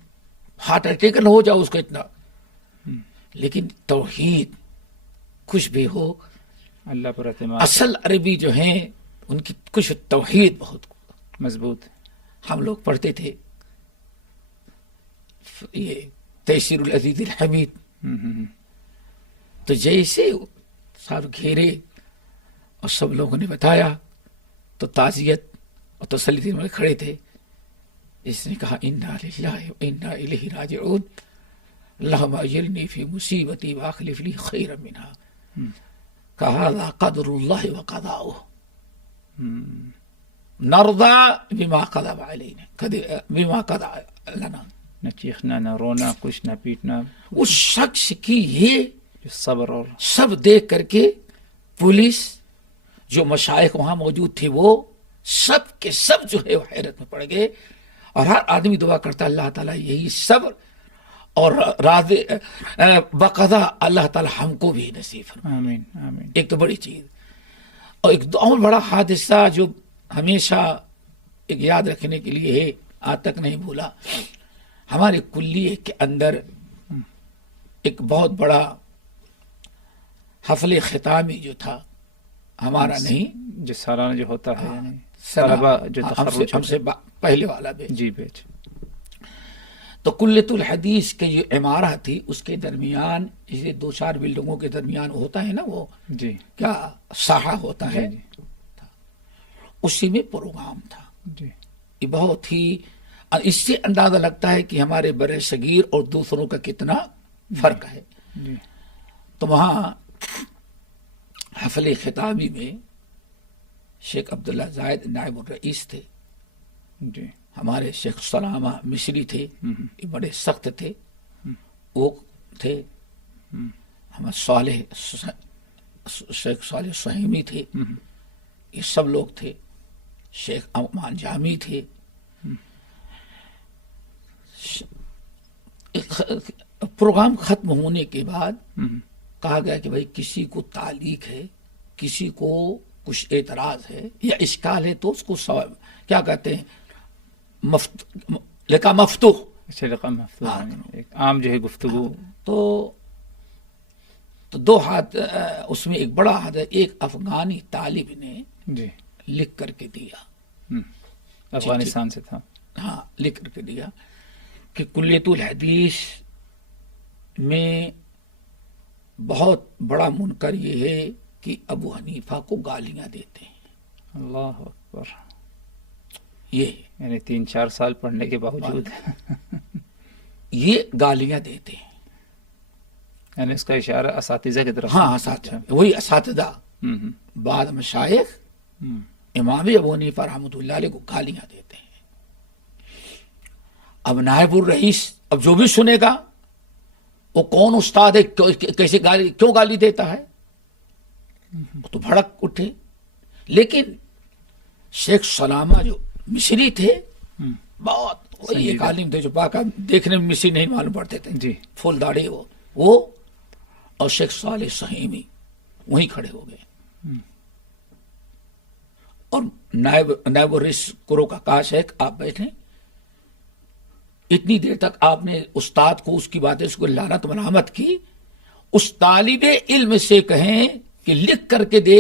ہارٹ اٹیک نہ ہو جاؤ اس کو اتنا، لیکن توحید کچھ بھی ہو، اللہ پر اعتماد، اصل عربی جو ہیں ان کی کچھ توحید بہت مضبوط. ہم لوگ پڑھتے تھے یہ تیسیر العزیز الحمید، تو جیسے سب گھیرے اور سب لوگوں نے بتایا تو تعزیت اور تسلی دینے والے کھڑے تھے. اس نے کہا انا للہ و انا الیہ راجعون، اللہم اجرنی فی مصیبتی واخلف لی خیرا منہا. کہا ذا قدر اللہ وقضاؤہ نرضى بما قضى علینا بما قضى لنا. نہ چیخنا، نہ رونا، کچھ نہ پیٹنا. اس شخص کی یہ صبر اور سب دیکھ کر کے پولیس، جو مشائخ وہاں موجود تھے، وہ سب کے سب جو ہے وہ حیرت میں پڑ گئے. اور ہر آدمی دعا کرتا اللہ تعالیٰ یہی صبر اور راضی بقضا اللہ تعالیٰ ہم کو بھی نصیب فرمائے. آمین آمین. ایک تو بڑی چیز. اور ایک اور بڑا حادثہ جو ہمیشہ ایک یاد رکھنے کے لیے ہے، آج تک نہیں بھولا. ہمارے کلیے کے اندر ایک بہت بڑا حفل ختامی جو تھا، ہمارا نہیں، جو سالانہ جو ہوتا ہے، یعنی طلبا طلبا جو تخرج ہم سے پہلے والا بھی. جی بیچ. تو کلیت الحدیث کے جو عمارت تھی اس کے درمیان، جسے دو چار بلڈنگوں کے درمیان ہوتا ہے نا، وہ جی کیا ساحہ ہوتا ہے، جی اسی میں پروگرام تھا. جی. یہ بہت ہی، اس سے اندازہ لگتا ہے کہ ہمارے بر صغیر اور دوسروں کا کتنا فرق ہے. جی. تو وہاں حفل خطابی میں شیخ عبداللہ زاہد نائب الرئیس تھے، جی. ہمارے شیخ سلامہ مصری تھے، یہ بڑے سخت تھے، وہ تھے، ہمارے شیخ صالح سہیمی تھے، یہ سب لوگ تھے، شیخ امان جامی تھے. پروگرام ختم ہونے کے بعد کہا گیا کہ بھائی کسی کو تعلیق ہے، کسی کو کچھ اعتراض ہے یا اشکال ہے تو اس کو کیا کہتے ہیں، لکھا مفتوح. اچھا رقم ایک عام جو ہے گفتگو. تو دو ہاتھ اس میں ایک بڑا ہاتھ، ایک افغانی طالب نے جی لکھ کر کے دیا، افغانستان سے تھا، ہاں لکھ کر کے دیا کہ کلیت الحدیث میں بہت بڑا منکر یہ ہے کہ ابو حنیفہ کو گالیاں دیتے ہیں. اللہ اکبر. یہ یعنی 3-4 سال پڑھنے کے باوجود یہ گالیاں دیتے ہیں. یعنی اس کا اشارہ اساتذہ کی طرف. ہاں اساتذہ، وہی اساتذہ، بعد مشائخ امام ابو حنیفہ رحمۃ اللہ علیہ کو گالیاں دیتے ہیں. اب نائب الرئیس اب جو بھی سنے گا وہ کون استاد ہے، کیسے گالی، کیوں گالی دیتا ہے، تو بھڑک اٹھے. لیکن شیخ سلامہ جو مصری تھے، بہت ایک عالم تھے جو پاکا دیکھنے میں مصری نہیں معلوم پڑتے تھے، جی پھول داڑھی وہ اور شیخ صالح سہیمی وہیں کھڑے ہو گئے. اور نائب الرئیس کرو کا کہا شیخ آپ بیٹھیں. اتنی دیر تک آپ نے استاد کو اس کی باتیں اس کو لعنت ملامت کی. اس طالب علم سے کہیں کہ لکھ کر کے دے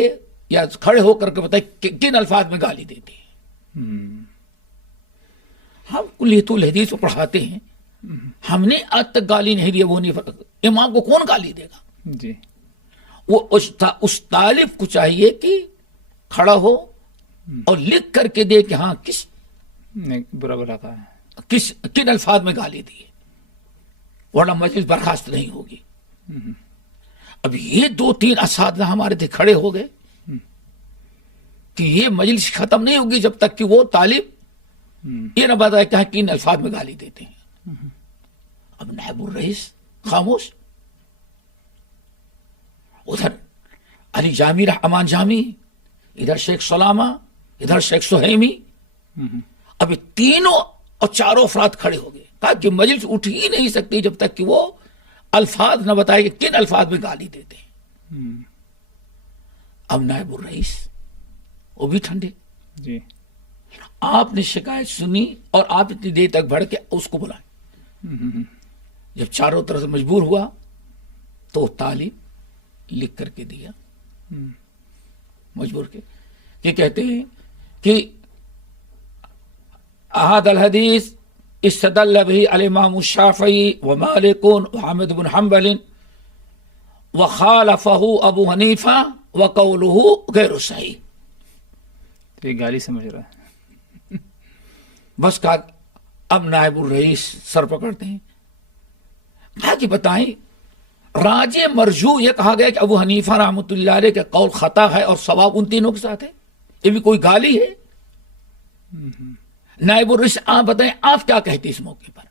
یا کھڑے ہو کر کے بتائے کہ کن الفاظ میں گالی دیتی ہے. ہم کلیت الحدیث کو پڑھاتے ہیں، ہم نے آج تک گالی نہیں دی. وہ نہیں، امام کو کون گالی دے گا؟ جی. وہ اس طالب کو چاہیے کہ کھڑا ہو اور لکھ کر کے دے کہ ہاں کس برا بلا کہا ہے، کن الفاظ میں گالی دی ہے، ورنہ مجلس برخاست نہیں ہوگی. اب یہ 2-3 اساتذہ ہمارے تھے کھڑے ہو گئے کہ یہ مجلس ختم نہیں ہوگی جب تک کہ وہ طالب یہ نہ بتائے کہ کن الفاظ میں گالی دیتے ہیں. اب نائب الرئیس خاموش. ادھر علی جامی امان جامی، ادھر شیخ سلامہ، ادھر شیخ سہیمی. اب تینوں اور چاروں افراد کھڑے ہو گئے. کہا کہ مجلس اٹھ ہی نہیں سکتی جب تک کہ وہ الفاظ نہ بتائے کہ کن الفاظ میں گالی دیتے ہیں. اب نائب الرئیس وہ بھی ٹھنڈے. جی آپ نے شکایت سنی اور آپ اتنی دیر تک بڑھ کے اس کو بلائیں. جب چاروں طرف سے مجبور ہوا تو طالب لکھ کر کے دیا مجبور کے. یہ کہتے ہیں کہ احد الحدیث استدل به الامام الشافعی ومالک وحمد بن حنبل وخالفه ابو حنیفہ وقوله غیر صحیح. یہ گالی سمجھ رہا ہے. بس کہا اب نائب الرئیس سر پکڑتے ہیں. کہا کہ بتائیں راجع مرجو یہ کہا گیا کہ ابو حنیفہ رحمۃ اللہ علیہ کا قول خطا ہے اور ثواب ان تینوں کے ساتھ ہے. یہ بھی کوئی گالی ہے؟ نائب الرئیس آپ بتائیں آپ کیا کہتے اس موقع پر؟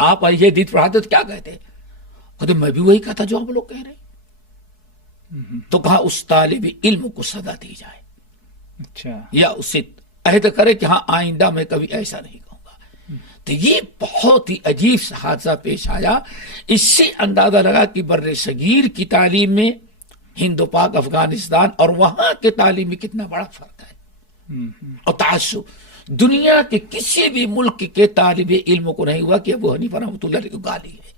آپ یہ حدیث پڑھاتے تو کیا کہتے؟ کہتے میں بھی وہی کہتا جو آپ لوگ کہہ رہے. تو کہا اس طالب علم کو سزا دی جائے اچھا یا اسے عہد کرے کہ ہاں آئندہ میں کبھی ایسا نہیں کہوں گا. تو یہ بہت ہی عجیب سا حادثہ پیش آیا. اس سے اندازہ لگا کہ بر صغیر کی تعلیم میں ہند و پاک افغانستان اور وہاں کے تعلیم میں کتنا بڑا فرق ہے. اور تعصب دنیا کے کسی بھی ملک کے طالب علم کو نہیں ہوا کہ ابو حنیفہ رحمۃ اللہ علیہ کو گالی ہے،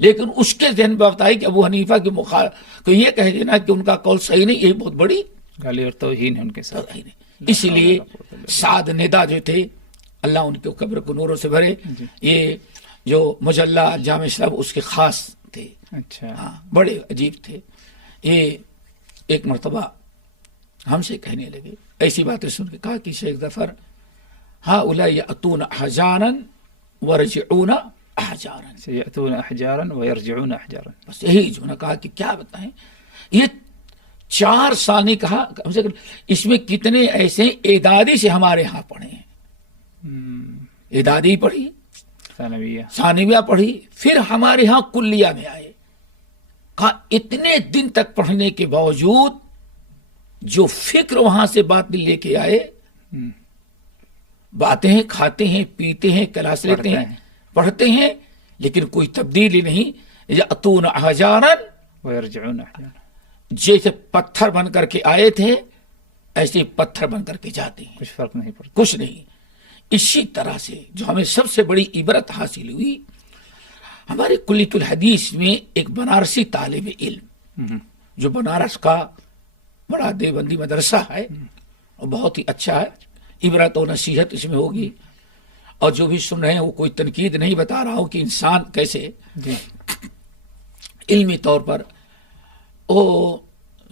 لیکن اس کے ذہن میں بتائی کہ ابو حنیفہ کے مخالف یہ کہہ دینا کہ ان کا قول صحیح نہیں، یہ بہت بڑی گالی اور توہین ہے ان کے ساتھ. اسی لیے سعد ندا جو تھے اللہ ان کے قبر کو نوروں سے بھرے، یہ جو مجلہ جامع شرف اس کے خاص تھے. اچھا ہاں بڑے عجیب تھے. یہ ایک مرتبہ ہم سے کہنے لگے ایسی باتیں سن کے، کہا کہ شیخ ظفر ہؤلاء یأتون احجارا ورجعون احجارا. یأتون احجارا ویرجعون احجارا. بس یہی جو نے کہا کہ کیا بتائیں یہ 4 سال نہیں کہا کم سے کم اس میں کتنے ایسے اعدادی سے ہمارے ہاں پڑھے ہیں. اعدادی پڑھی، ثانویہ پڑھی، پھر ہمارے ہاں کلیہ میں آئے. کہا اتنے دن تک پڑھنے کے باوجود جو فکر وہاں سے بات لے کے آئے، باتیں ہیں، کھاتے ہیں، پیتے ہیں، کلاس لیتے ہیں، پڑھتے ہیں، لیکن کوئی تبدیلی نہیں. یأتون احجارا ویرجعون احجارا. جیسے پتھر بن کر کے آئے تھے ایسے پتھر بن کر کے جاتے ہیں، کچھ فرق نہیں پڑتا. کچھ نہیں. اسی طرح سے جو ہمیں سب سے بڑی عبرت حاصل ہوئی، ہمارے کلیۃ الحدیث میں ایک بنارسی طالب علم جو بنارس کا بڑا دیوبندی مدرسہ ہے اور بہت ہی اچھا ہے، عبرت و نصیحت اس میں ہوگی. اور جو بھی سن رہے ہیں وہ کوئی تنقید نہیں بتا رہا ہوں کہ انسان کیسے علمی طور پر. وہ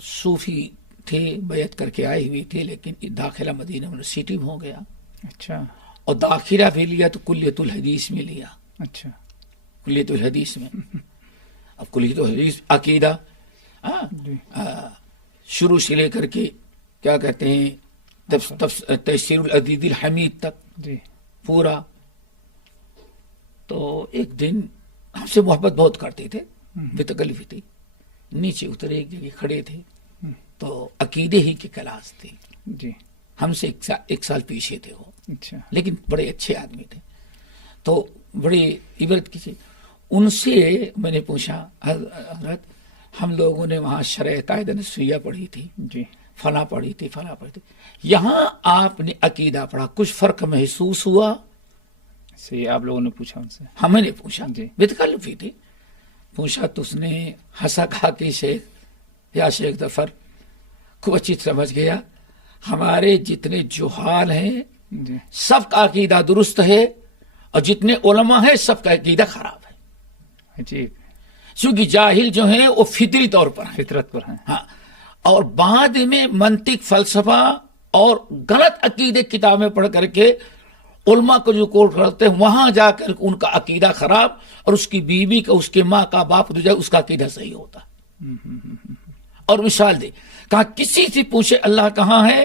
صوفی تھے، بیعت کر کے آئے ہوئے تھے، لیکن داخلہ مدینہ یونیورسٹی میں ہو گیا. اچھا. اور داخلہ بھی لیا تو کلیۃ الحدیث میں لیا. اچھا. کلیۃ الحدیث میں. اب کلیۃ الحدیث عقیدہ شروع سے لے کر کے کیا کہتے ہیں تفسیر العزیز الحمید تک جی پورا. تو ایک دن ہم سے محبت بہت کرتے تھے، بے تکلفی تھی. نیچے اترے ایک جگہ کھڑے تھے تو عقیدے ہی کی کلاس تھی. جی ہم سے 1 سال پیچھے تھے وہ، اچھا. لیکن بڑے اچھے آدمی تھے. تو بڑی عبرت کی چیز ان سے میں نے پوچھا، حضرت ہم لوگوں نے وہاں شرح قاعدہ نصفیہ پڑھی تھی، جی فلاں پڑھی تھی، فلاں پڑھی تھی، یہاں آپ نے عقیدہ پڑھا، کچھ فرق محسوس ہوا؟ صحیح. آپ لوگوں نے پوچھا ان سے؟ ہمیں نے پوچھا، جی. بے تکلفی تھی. پوچھا تو اس نے ہنسا، کہا کہ شیخ ظفر خوب اچھی سمجھ گیا، ہمارے جتنے جہال ہیں جی سب کا عقیدہ درست ہے اور جتنے علماء ہیں سب کا عقیدہ خراب ہے. عجیب. کیونکہ جاہل جو ہیں وہ فطری طور پر ہیں، فطرت پر ہیں. ہاں، اور بعد میں منطق، فلسفہ اور غلط عقیدے کتابیں پڑھ کر کے علماء کو جو کوٹ کرتے ہیں وہاں جا کر ان کا عقیدہ خراب، اور اس کی بیوی کا، اس کے ماں کا، باپ جو جائے اس کا عقیدہ صحیح ہوتا. اور مثال دے، کہا کسی سے پوچھے اللہ کہاں ہے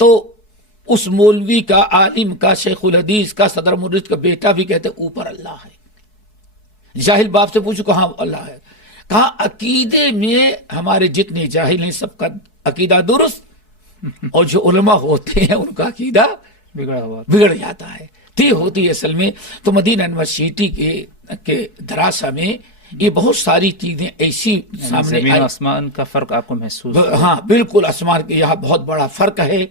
تو اس مولوی کا، عالم کا، شیخ الحدیث کا، صدر مرشد کا بیٹا بھی کہتے اوپر اللہ ہے۔ جاہل باپ سے پوچھو کہاں اللہ ہے، کہا عقیدے میں ہمارے جتنے جاہل ہیں سب کا عقیدہ درست، اور جو علماء ہوتے ہیں ان کا عقیدہ بگڑ جاتا ہے۔ یہ ہوتی ہے اصل میں۔ تو مدینہ یونیورسٹی کے دراسہ میں یہ بہت ساری چیزیں ایسی سامنے زمین و آسمان کا فرق آپ کو محسوس؟ ہاں بالکل، آسمان کے یہاں بہت بڑا فرق ہے،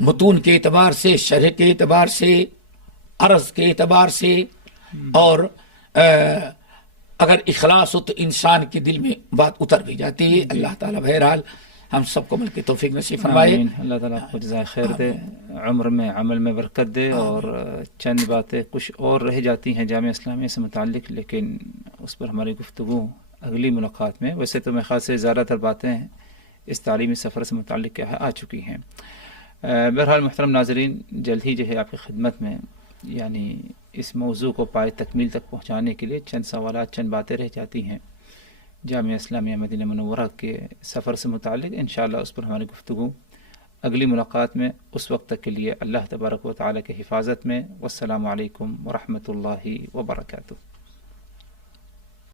متون کے اعتبار سے، شرح کے اعتبار سے، عرض کے اعتبار سے، اور اگر اخلاص ہو تو انسان کے دل میں بات اتر بھی جاتی ہے۔ اللہ تعالیٰ بہرحال ہم سب کو مل کے توفیق نصیب فرمائے۔ اللہ تعالیٰ آپ کو جزائے خیر دے، عمر میں عمل میں برکت دے۔ اور چند باتیں کچھ اور رہ جاتی ہیں جامعہ اسلامیہ سے متعلق، لیکن اس پر ہماری گفتگو اگلی ملاقات میں۔ ویسے تو میرے خیال سے زیادہ تر باتیں اس تعلیمی سفر سے متعلق آ چکی ہیں۔ بہرحال محترم ناظرین، جلد ہی جو ہے آپ کی خدمت میں یعنی اس موضوع کو پائے تکمیل تک پہنچانے کے لیے چند سوالات، چند باتیں رہ جاتی ہیں جامعہ اسلامیہ مدینہ منورہ کے سفر سے متعلق۔ انشاءاللہ اس پر ہماری گفتگو اگلی ملاقات میں۔ اس وقت تک کے لیے اللہ تبارک و تعالیٰ کے حفاظت میں، والسلام علیکم ورحمۃ اللہ وبرکاتہ۔